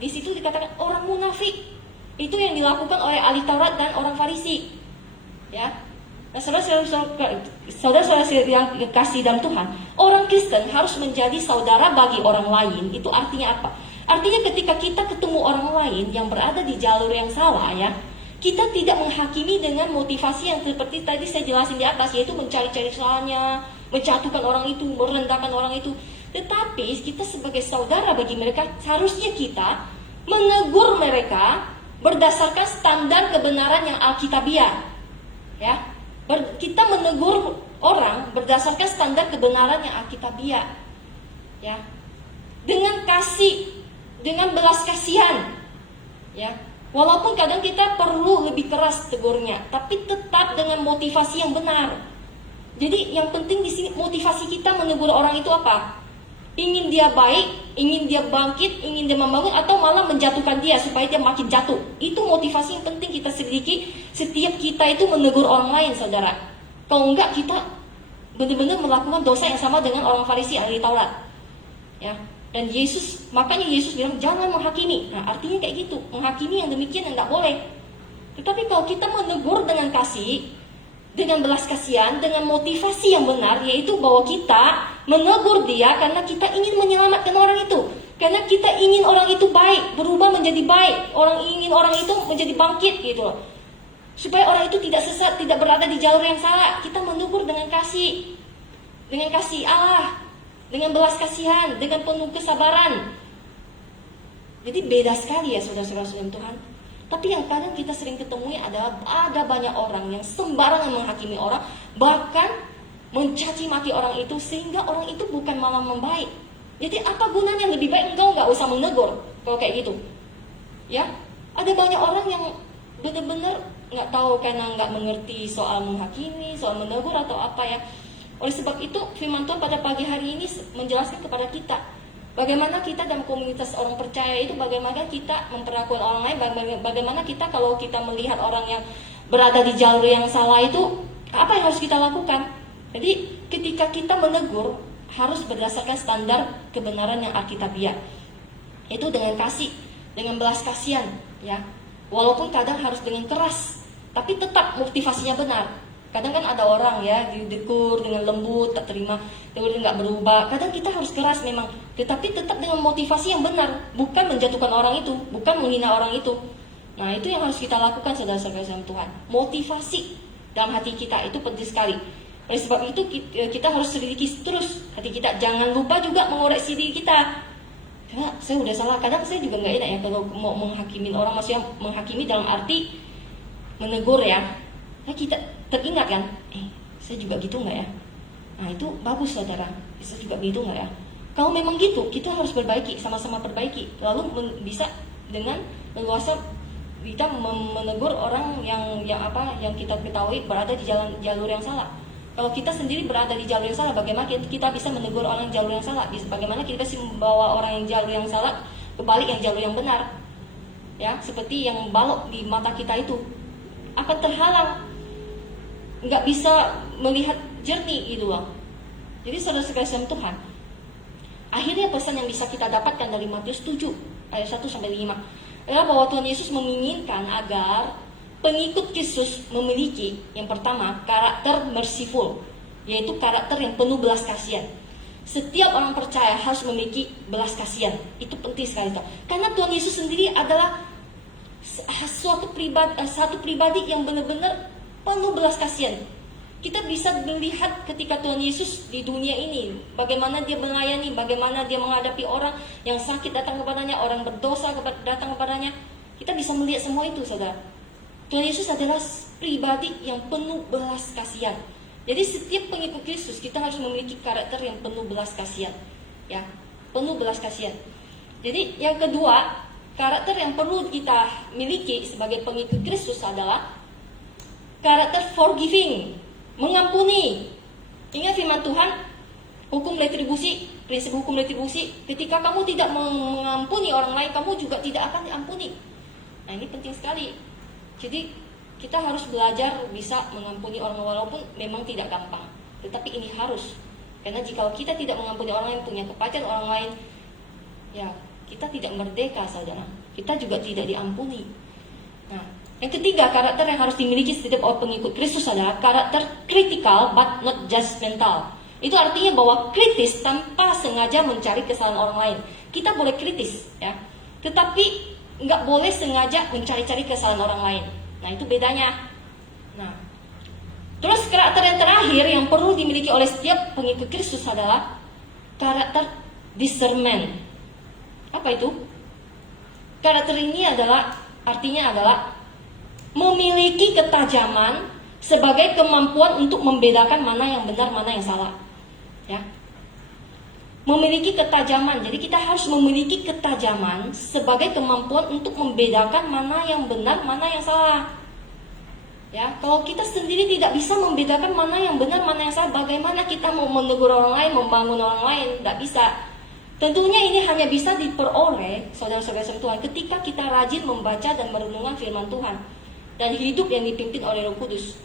Di situ dikatakan orang munafik. Itu yang dilakukan oleh ahli Taurat dan orang Farisi. Ya. Nah, saudara-saudara yang kasih dalam Tuhan, orang Kristen harus menjadi saudara bagi orang lain. Itu artinya apa? Artinya ketika kita ketemu orang lain yang berada di jalur yang salah ya, kita tidak menghakimi dengan motivasi yang seperti tadi saya jelasin di atas, yaitu mencari-cari salahnya, menjatuhkan orang itu, merendahkan orang itu. Tetapi kita sebagai saudara bagi mereka, harusnya kita menegur mereka berdasarkan standar kebenaran yang alkitabiah. Ya, kita menegur orang berdasarkan standar kebenaran yang alkitabiah. Ya, dengan kasih, dengan belas kasihan. Ya. Walaupun kadang kita perlu lebih keras tegurnya, tapi tetap dengan motivasi yang benar. Jadi yang penting di sini motivasi kita menegur orang itu apa? Ingin dia baik, ingin dia bangkit, ingin dia membangun, atau malah menjatuhkan dia supaya dia makin jatuh. Itu motivasi yang penting kita selidiki setiap kita itu menegur orang lain, saudara. Kalau enggak kita benar-benar melakukan dosa yang sama dengan orang Farisi ahli Taurat. Ya. Dan makanya Yesus bilang jangan menghakimi. Nah artinya kayak gitu, menghakimi yang demikian enggak boleh. Tetapi kalau kita menegur dengan kasih, dengan belas kasihan, dengan motivasi yang benar, yaitu bahwa kita menegur dia karena kita ingin menyelamatkan orang itu, karena kita ingin orang itu baik, berubah menjadi baik, ingin orang itu menjadi bangkit gitu loh. Supaya orang itu tidak sesat, tidak berada di jalur yang salah, kita menegur dengan kasih Allah, dengan belas kasihan, dengan penuh kesabaran. Jadi beda sekali ya saudara-saudara Tuhan. Tapi yang kadang kita sering ketemui adalah ada banyak orang yang sembarangan menghakimi orang, bahkan mencaci maki orang itu, sehingga orang itu bukan malah membaik. Jadi apa gunanya? Lebih baik engkau nggak usah menegur kalau kayak gitu. Ya, ada banyak orang yang benar-benar nggak tahu karena nggak mengerti soal menghakimi, soal menegur atau apa ya. Oleh sebab itu firman Tuhan pada pagi hari ini menjelaskan kepada kita bagaimana kita dalam komunitas orang percaya itu, bagaimana kita memperlakukan orang lain, bagaimana kita kalau kita melihat orang yang berada di jalur yang salah itu, apa yang harus kita lakukan. Jadi ketika kita menegur harus berdasarkan standar kebenaran yang alkitabiah. Itu dengan kasih, dengan belas kasihan ya. Walaupun kadang harus dengan keras, tapi tetap motivasinya benar. Kadang kan ada orang ya ditegur dengan lembut, tak terima, kemudian nggak berubah. Kadang kita harus keras memang, tetapi tetap dengan motivasi yang benar, bukan menjatuhkan orang itu, bukan menghina orang itu. Nah itu yang harus kita lakukan saudara-saudara Tuhan. Motivasi dalam hati kita itu penting sekali. Oleh sebab itu kita harus selidiki terus hati kita. Jangan lupa juga mengoreksi diri kita. Karena saya udah salah. Kadang saya juga nggak enak ya kalau mau menghakimi orang, maksudnya menghakimi dalam arti menegur ya. Nah kita teringat kan, saya juga gitu nggak ya? Nah itu bagus saudara, saya juga gitu nggak ya? Kalau memang gitu, kita harus perbaiki, sama-sama perbaiki. Lalu bisa dengan leluasa kita menegur orang yang kita ketahui berada di jalur yang salah. Kalau kita sendiri berada di jalur yang salah, bagaimana kita bisa menegur orang jalur yang salah? Bagaimana kita bisa membawa orang yang jalur yang salah kebalik yang jalur yang benar? Ya, seperti yang balok di mata kita itu akan terhalang, nggak bisa melihat jernih gitu loh. Jadi saudara-saudara Tuhan, akhirnya pesan yang bisa kita dapatkan dari Matius 7 ayat 1 sampai 5 adalah bahwa Tuhan Yesus menginginkan agar pengikut Kristus memiliki yang pertama karakter merciful, yaitu karakter yang penuh belas kasihan. Setiap orang percaya harus memiliki belas kasihan. Itu penting sekali toh. Karena Tuhan Yesus sendiri adalah satu pribadi yang benar-benar penuh belas kasihan. Kita bisa melihat ketika Tuhan Yesus di dunia ini, bagaimana dia melayani, bagaimana dia menghadapi orang yang sakit datang kepadanya, orang berdosa datang kepadanya. Kita bisa melihat semua itu, saudara. Tuhan Yesus adalah pribadi yang penuh belas kasihan. Jadi setiap pengikut Kristus kita harus memiliki karakter yang penuh belas kasihan, ya, penuh belas kasihan. Jadi yang kedua, karakter yang perlu kita miliki sebagai pengikut Kristus adalah karakter forgiving, mengampuni. Ingat firman Tuhan, hukum retribusi, prinsip hukum retribusi. Ketika kamu tidak mengampuni orang lain, kamu juga tidak akan diampuni. Nah, ini penting sekali. Jadi kita harus belajar bisa mengampuni orang walaupun memang tidak gampang. Tetapi ini harus. Karena jika kita tidak mengampuni orang lain, punya kepahitan orang lain, ya kita tidak merdeka, saudara. Kita juga tidak diampuni. Nah, yang ketiga, karakter yang harus dimiliki setiap orang pengikut Kristus adalah karakter critical but not judgmental. Itu artinya bahwa kritis tanpa sengaja mencari kesalahan orang lain. Kita boleh kritis, ya, tetapi nggak boleh sengaja mencari-cari kesalahan orang lain. Nah, itu bedanya. Nah, terus karakter yang terakhir yang perlu dimiliki oleh setiap pengikut Kristus adalah karakter discernment. Apa itu? Karakter ini artinya adalah memiliki ketajaman sebagai kemampuan untuk membedakan mana yang benar, mana yang salah. Ya. Memiliki ketajaman. Jadi kita harus memiliki ketajaman sebagai kemampuan untuk membedakan mana yang benar, mana yang salah. Ya, kalau kita sendiri tidak bisa membedakan mana yang benar, mana yang salah, bagaimana kita mau menegur orang lain, membangun orang lain? Tidak bisa. Tentunya ini hanya bisa diperoleh, saudara-saudara Tuhan, ketika kita rajin membaca dan merenungkan firman Tuhan dan hidup yang dipimpin oleh Roh Kudus.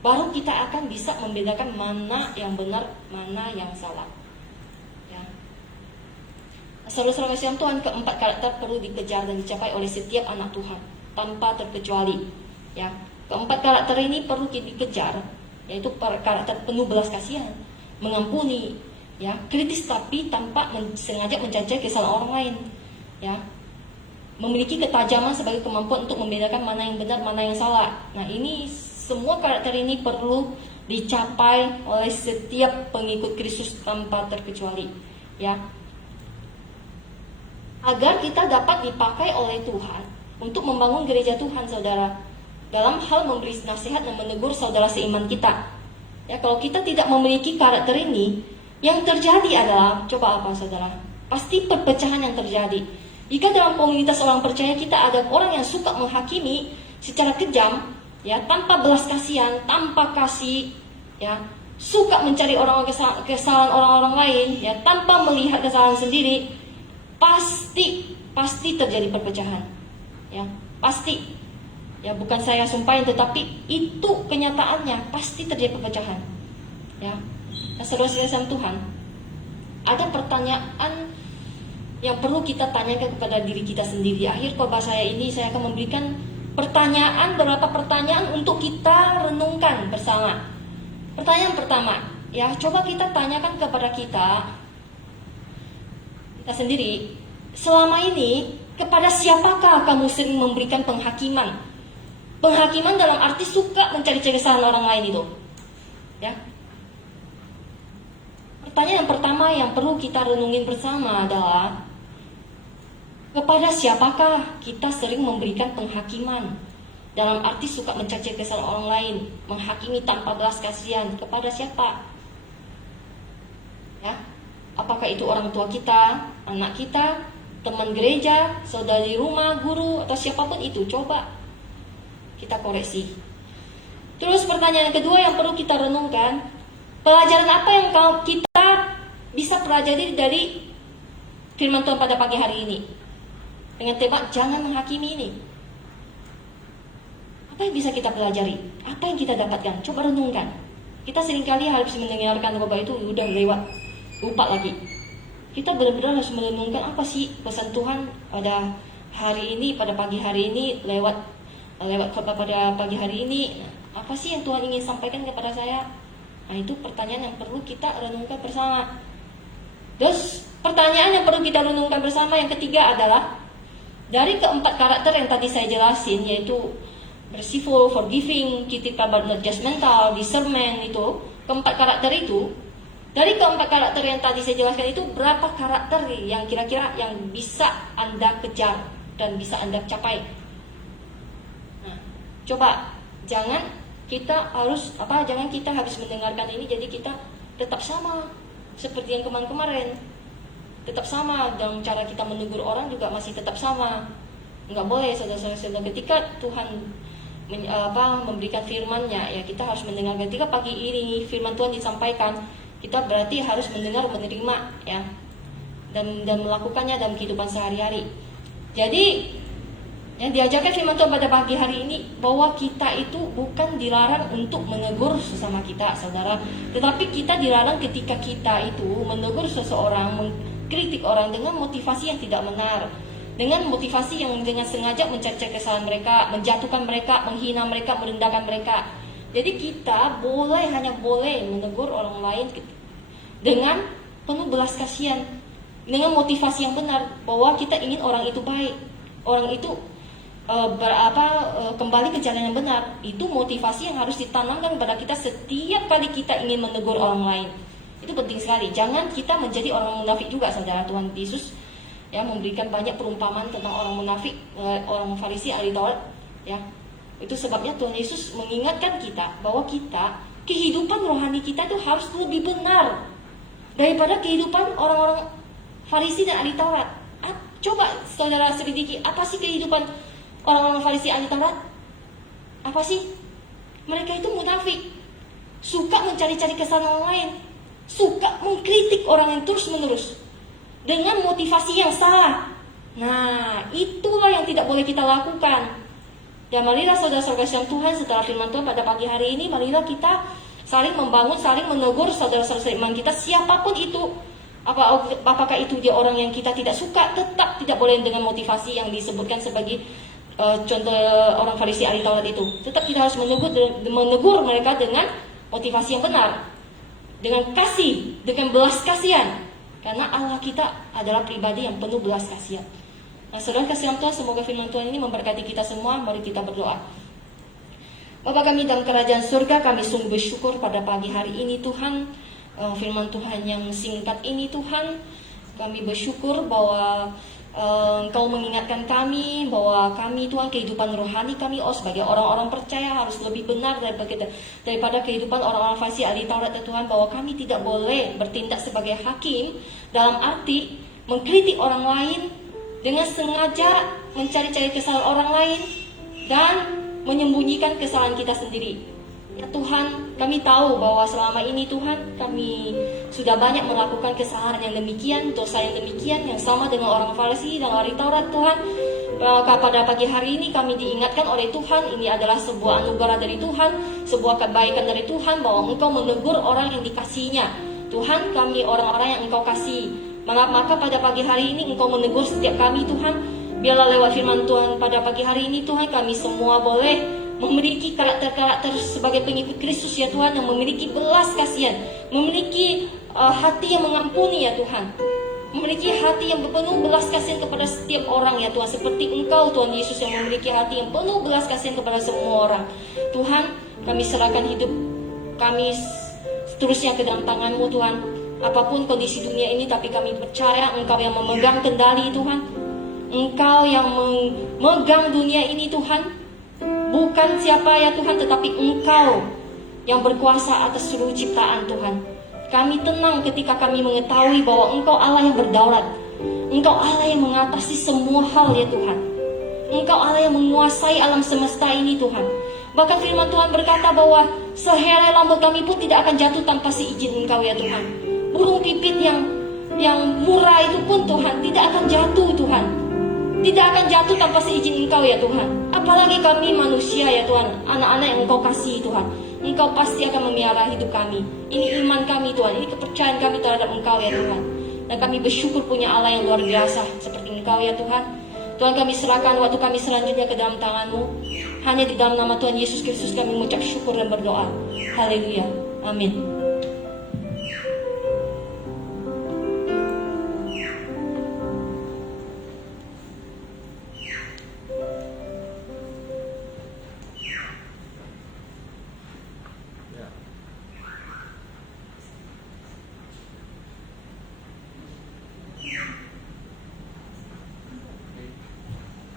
Baru kita akan bisa membedakan mana yang benar, mana yang salah. Saudara-saudara Tuhan, keempat karakter perlu dikejar dan dicapai oleh setiap anak Tuhan tanpa terkecuali. Ya, keempat karakter ini perlu dikejar, yaitu karakter penuh belas kasihan, mengampuni, ya, kritis tapi tanpa sengaja mencari kesalahan orang lain, ya, memiliki ketajaman sebagai kemampuan untuk membedakan mana yang benar, mana yang salah. Nah, ini semua karakter ini perlu dicapai oleh setiap pengikut Kristus tanpa terkecuali, ya. Agar kita dapat dipakai oleh Tuhan untuk membangun gereja Tuhan, saudara, dalam hal memberi nasihat dan menegur saudara seiman kita. Ya, kalau kita tidak memiliki karakter ini, yang terjadi adalah, coba apa, saudara? Pasti perpecahan yang terjadi. Jika dalam komunitas orang percaya kita ada orang yang suka menghakimi secara kejam, ya, tanpa belas kasihan, tanpa kasih, ya, suka mencari kesalahan orang-orang lain, ya, tanpa melihat kesalahan sendiri, pasti terjadi perpecahan, ya, pasti, ya, bukan saya sumpahin, tetapi itu kenyataannya, pasti terjadi perpecahan, ya. Nah, saudara-saudara Tuhan, ada pertanyaan yang perlu kita tanyakan kepada diri kita sendiri. Di akhir khotbah saya ini, saya akan memberikan beberapa pertanyaan untuk kita renungkan bersama. Pertanyaan pertama, ya, coba kita tanyakan kepada kita sendiri, selama ini kepada siapakah kamu sering memberikan penghakiman? Penghakiman dalam arti suka mencari-cari kesalahan orang lain itu, ya. Pertanyaan yang pertama yang perlu kita renungin bersama adalah, kepada siapakah kita sering memberikan penghakiman? Dalam arti suka mencari kesalahan orang lain, menghakimi tanpa belas kasihan. Kepada siapa? Ya. Apakah itu orang tua kita, anak kita, teman gereja, saudara di rumah, guru, atau siapapun itu, coba kita koreksi. Terus pertanyaan kedua yang perlu kita renungkan, pelajaran apa yang kita bisa pelajari dari firman Tuhan pada pagi hari ini? Dengan tema jangan menghakimi ini. Apa yang bisa kita pelajari? Apa yang kita dapatkan? Coba renungkan. Kita seringkali harus mendengarkan khotbah itu udah lewat, lupa lagi. Kita benar-benar harus merenungkan apa sih pesan Tuhan pada hari ini, pada pagi hari ini, lewat khotbah pada pagi hari ini. Apa sih yang Tuhan ingin sampaikan kepada saya? Nah, itu pertanyaan yang perlu kita renungkan bersama. Terus pertanyaan yang perlu kita renungkan bersama yang ketiga adalah dari keempat karakter yang tadi saya jelasin, yaitu merciful, forgiving, critical, not judgmental, discernment, itu keempat karakter itu. Dari keempat karakter yang tadi saya jelaskan itu, berapa karakter yang kira-kira yang bisa Anda kejar dan bisa Anda capai? Nah, coba jangan kita habis mendengarkan ini jadi kita tetap sama seperti yang kemarin-kemarin. Tetap sama, dan cara kita menegur orang juga masih tetap sama. Enggak boleh, saudara-saudara. Ketika Tuhan memberikan firman-Nya, ya kita harus mendengar. Ketika pagi ini firman Tuhan disampaikan, kita berarti harus mendengar, menerima, ya, dan melakukannya dalam kehidupan sehari-hari. Jadi yang diajarkan firman Tuhan pada pagi hari ini, bahwa kita itu bukan dilarang untuk menegur sesama kita, saudara, tetapi kita dilarang ketika kita itu menegur seseorang, mengkritik orang dengan motivasi yang tidak benar, dengan motivasi yang dengan sengaja mencari kesalahan mereka, menjatuhkan mereka, menghina mereka, merendahkan mereka. Jadi kita hanya boleh menegur orang lain dengan penuh belas kasihan, dengan motivasi yang benar, bahwa kita ingin orang itu baik, orang itu kembali ke jalan yang benar. Itu motivasi yang harus ditanamkan kepada kita setiap kali kita ingin menegur orang lain. Itu penting sekali. Jangan kita menjadi orang munafik juga, saudara. Tuhan Yesus ya memberikan banyak perumpamaan tentang orang munafik, orang Farisi, ahli Taurat, ya. Itu sebabnya Tuhan Yesus mengingatkan kita bahwa kehidupan rohani kita itu harus lebih benar daripada kehidupan orang-orang Farisi dan ahli Taurat. Coba saudara selidiki, apa sih kehidupan orang-orang Farisi, ahli Taurat? Apa sih? Mereka itu munafik, suka mencari-cari kesalahan orang lain, suka mengkritik orang yang terus-menerus dengan motivasi yang salah. Nah, itulah yang tidak boleh kita lakukan. Dan marilah saudara-saudara Tuhan, setelah firman Tuhan pada pagi hari ini, marilah kita saling membangun, saling menegur saudara-saudara iman kita, siapapun itu. Apakah itu dia orang yang kita tidak suka, tetap tidak boleh dengan motivasi yang disebutkan sebagai contoh orang Farisi, ahli Taurat itu. Tetap kita harus menegur mereka dengan motivasi yang benar, dengan kasih, dengan belas kasihan, karena Allah kita adalah pribadi yang penuh belas kasihan. Nah, saudara kasihan Tuhan, semoga firman Tuhan ini memberkati kita semua. Mari kita berdoa. Bapa kami dalam kerajaan surga, kami sungguh bersyukur pada pagi hari ini Tuhan, firman Tuhan yang singkat ini Tuhan. Kami bersyukur bahwa Engkau mengingatkan kami bahwa kami Tuhan, kehidupan rohani kami sebagai orang-orang percaya harus lebih benar daripada kehidupan orang-orang Farisi, ahli Taurat ya Tuhan, bahwa kami tidak boleh bertindak sebagai hakim dalam arti mengkritik orang lain dengan sengaja mencari-cari kesalahan orang lain dan menyembunyikan kesalahan kita sendiri. Ya Tuhan, kami tahu bahwa selama ini Tuhan, kami sudah banyak melakukan kesalahan yang demikian, dosa yang demikian, yang sama dengan orang Farisi dan ahli Taurat Tuhan. Pada pagi hari ini kami diingatkan oleh Tuhan, ini adalah sebuah anugerah dari Tuhan, sebuah kebaikan dari Tuhan, bahwa Engkau menegur orang yang dikasihinya. Tuhan, kami orang-orang yang Engkau kasih. Maka pada pagi hari ini Engkau menegur setiap kami Tuhan. Biarlah lewat firman Tuhan pada pagi hari ini Tuhan, kami semua boleh memiliki karakter-karakter sebagai pengikut Kristus ya Tuhan, yang memiliki belas kasihan, memiliki hati yang mengampuni ya Tuhan, memiliki hati yang penuh belas kasihan kepada setiap orang ya Tuhan, seperti Engkau Tuhan Yesus yang memiliki hati yang penuh belas kasihan kepada semua orang. Tuhan, kami serahkan hidup kami seterusnya ke dalam tangan-Mu Tuhan. Apapun kondisi dunia ini, tapi kami percaya Engkau yang memegang kendali Tuhan, Engkau yang memegang dunia ini Tuhan. Bukan siapa ya Tuhan, tetapi Engkau yang berkuasa atas seluruh ciptaan Tuhan. Kami tenang ketika kami mengetahui bahwa Engkau Allah yang berdaulat, Engkau Allah yang mengatasi semua hal ya Tuhan. Engkau Allah yang menguasai alam semesta ini Tuhan. Bahkan firman Tuhan berkata bahwa sehelai rambut kami pun tidak akan jatuh tanpa seizin Engkau ya Tuhan. Burung pipit yang murah itu pun Tuhan tidak akan jatuh Tuhan. Tidak akan jatuh tanpa seizin Engkau ya Tuhan. Apalagi kami manusia ya Tuhan, anak-anak yang Engkau kasihi Tuhan. Engkau pasti akan memelihara hidup kami. Ini iman kami Tuhan, ini kepercayaan kami terhadap Engkau ya Tuhan. Dan kami bersyukur punya Allah yang luar biasa seperti Engkau ya Tuhan. Tuhan, kami serahkan waktu kami selanjutnya ke dalam tangan-Mu. Hanya di dalam nama Tuhan Yesus Kristus kami mengucap syukur dan berdoa. Haleluya. Amin.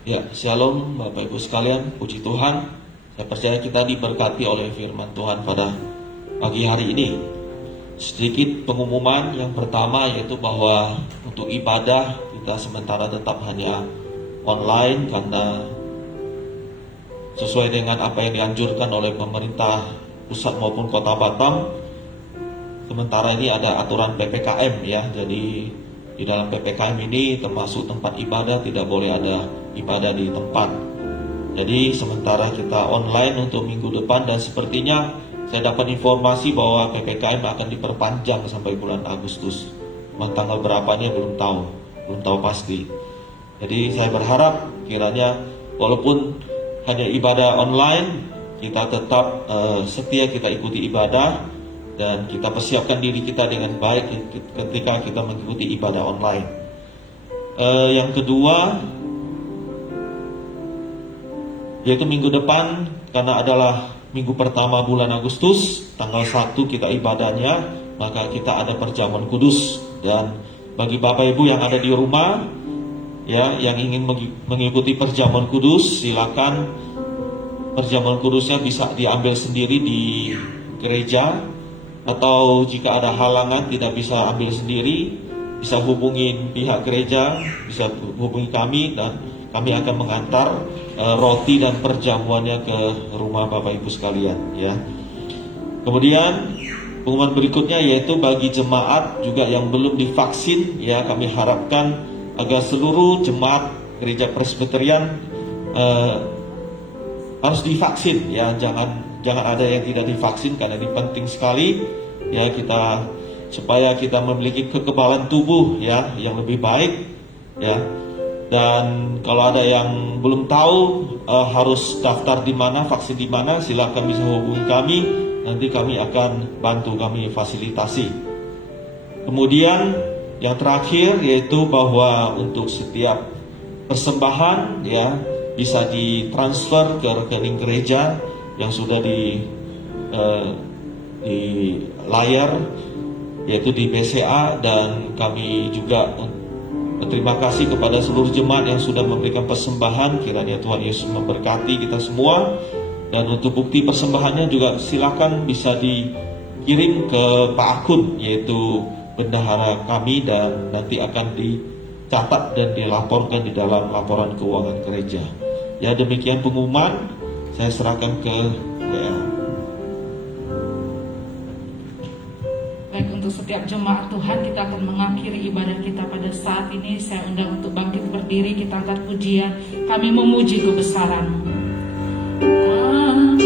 Ya, shalom Bapak Ibu sekalian, puji Tuhan. Saya percaya kita diberkati oleh firman Tuhan pada pagi hari ini. Sedikit pengumuman yang pertama yaitu bahwa untuk ibadah kita sementara tetap hanya online karena sesuai dengan apa yang dianjurkan oleh pemerintah pusat maupun kota Batam. Sementara ini ada aturan PPKM ya, jadi di dalam PPKM ini termasuk tempat ibadah tidak boleh ada ibadah di tempat. Jadi sementara kita online untuk minggu depan dan sepertinya saya dapat informasi bahwa PPKM akan diperpanjang sampai bulan Agustus. Tanggal berapanya belum tahu pasti. Jadi saya berharap kiranya walaupun hanya ibadah online, kita tetap setia kita ikuti ibadah dan kita persiapkan diri kita dengan baik ketika kita mengikuti ibadah online. Yang kedua, yaitu minggu depan karena adalah minggu pertama bulan Agustus, tanggal 1 kita ibadahnya, maka kita ada perjamuan kudus. Dan bagi Bapak Ibu yang ada di rumah ya, yang ingin mengikuti perjamuan kudus, silakan. Perjamuan kudusnya bisa diambil sendiri di gereja, atau jika ada halangan tidak bisa ambil sendiri, bisa hubungin pihak gereja, bisa hubungi kami dan kami akan mengantar roti dan perjamuannya ke rumah Bapak Ibu sekalian ya. Kemudian pengumuman berikutnya yaitu bagi jemaat juga yang belum divaksin ya, kami harapkan agar seluruh jemaat gereja Presbyterian harus divaksin ya, jangan ada yang tidak divaksin karena ini penting sekali ya, kita supaya kita memiliki kekebalan tubuh ya yang lebih baik ya. Dan kalau ada yang belum tahu harus daftar di mana, vaksin di mana, silakan bisa hubungi kami, nanti kami akan bantu, kami fasilitasi. Kemudian yang terakhir yaitu bahwa untuk setiap persembahan ya bisa ditransfer ke rekening gereja yang sudah di layar yaitu di BCA, dan kami juga berterima kasih kepada seluruh jemaat yang sudah memberikan persembahan. Kiranya Tuhan Yesus memberkati kita semua. Dan untuk bukti persembahannya juga silakan bisa dikirim ke Pak Akun, yaitu bendahara kami, dan nanti akan dicatat dan dilaporkan di dalam laporan keuangan gereja. Ya, demikian pengumuman. Saya serahkan ke WL. Baik, untuk setiap jemaat Tuhan, kita akan mengakhiri ibadah kita pada saat ini. Saya undang untuk bangkit berdiri, kita angkat pujian. Kami memuji kebesaran-Mu. Tuhan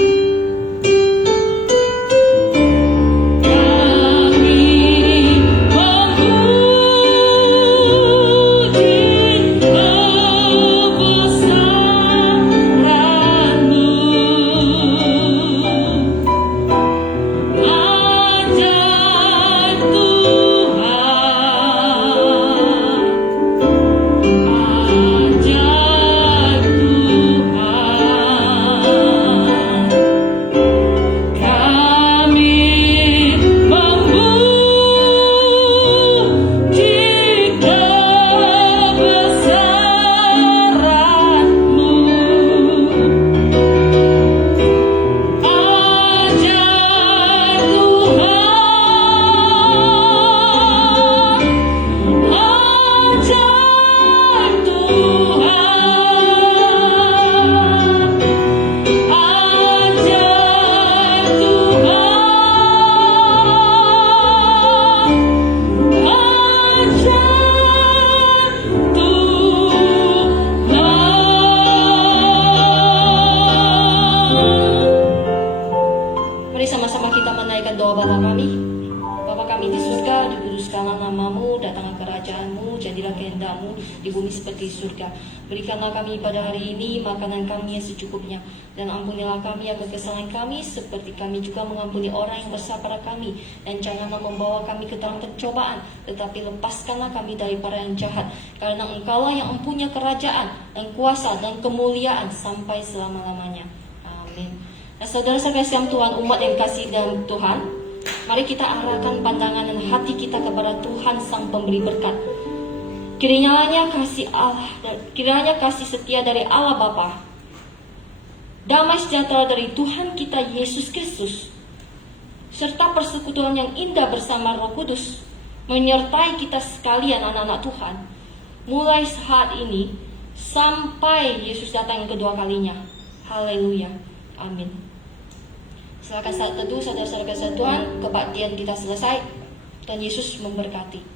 surga, dikuduskanlah namamu, datanglah kerajaanmu, jadilah kehendakmu di bumi seperti surga. Berikanlah kami pada hari ini makanan kami yang secukupnya, dan ampunilah kami akan kesalahan kami, seperti kami juga mengampuni orang yang bersalah pada kami. Dan janganlah membawa kami ke dalam pencobaan, tetapi lepaskanlah kami daripada yang jahat. Karena Engkaulah yang mempunyai kerajaan, dan kuasa, dan kemuliaan sampai selama-lamanya. Amin. Nah, saudara-saudara yang Tuhan, umat yang kasih dalam Tuhan, mari kita arahkan pandangan dan hati kita kepada Tuhan Sang Pemberi berkat. Kiranya kasih setia dari Allah Bapa, damai sejahtera dari Tuhan kita Yesus Kristus, serta persekutuan yang indah bersama Roh Kudus menyertai kita sekalian anak-anak Tuhan, mulai saat ini sampai Yesus datang yang kedua kalinya. Haleluya. Amin. Silakan saat teduh saudara-saudara Tuhan, kebaktian kita selesai dan Yesus memberkati.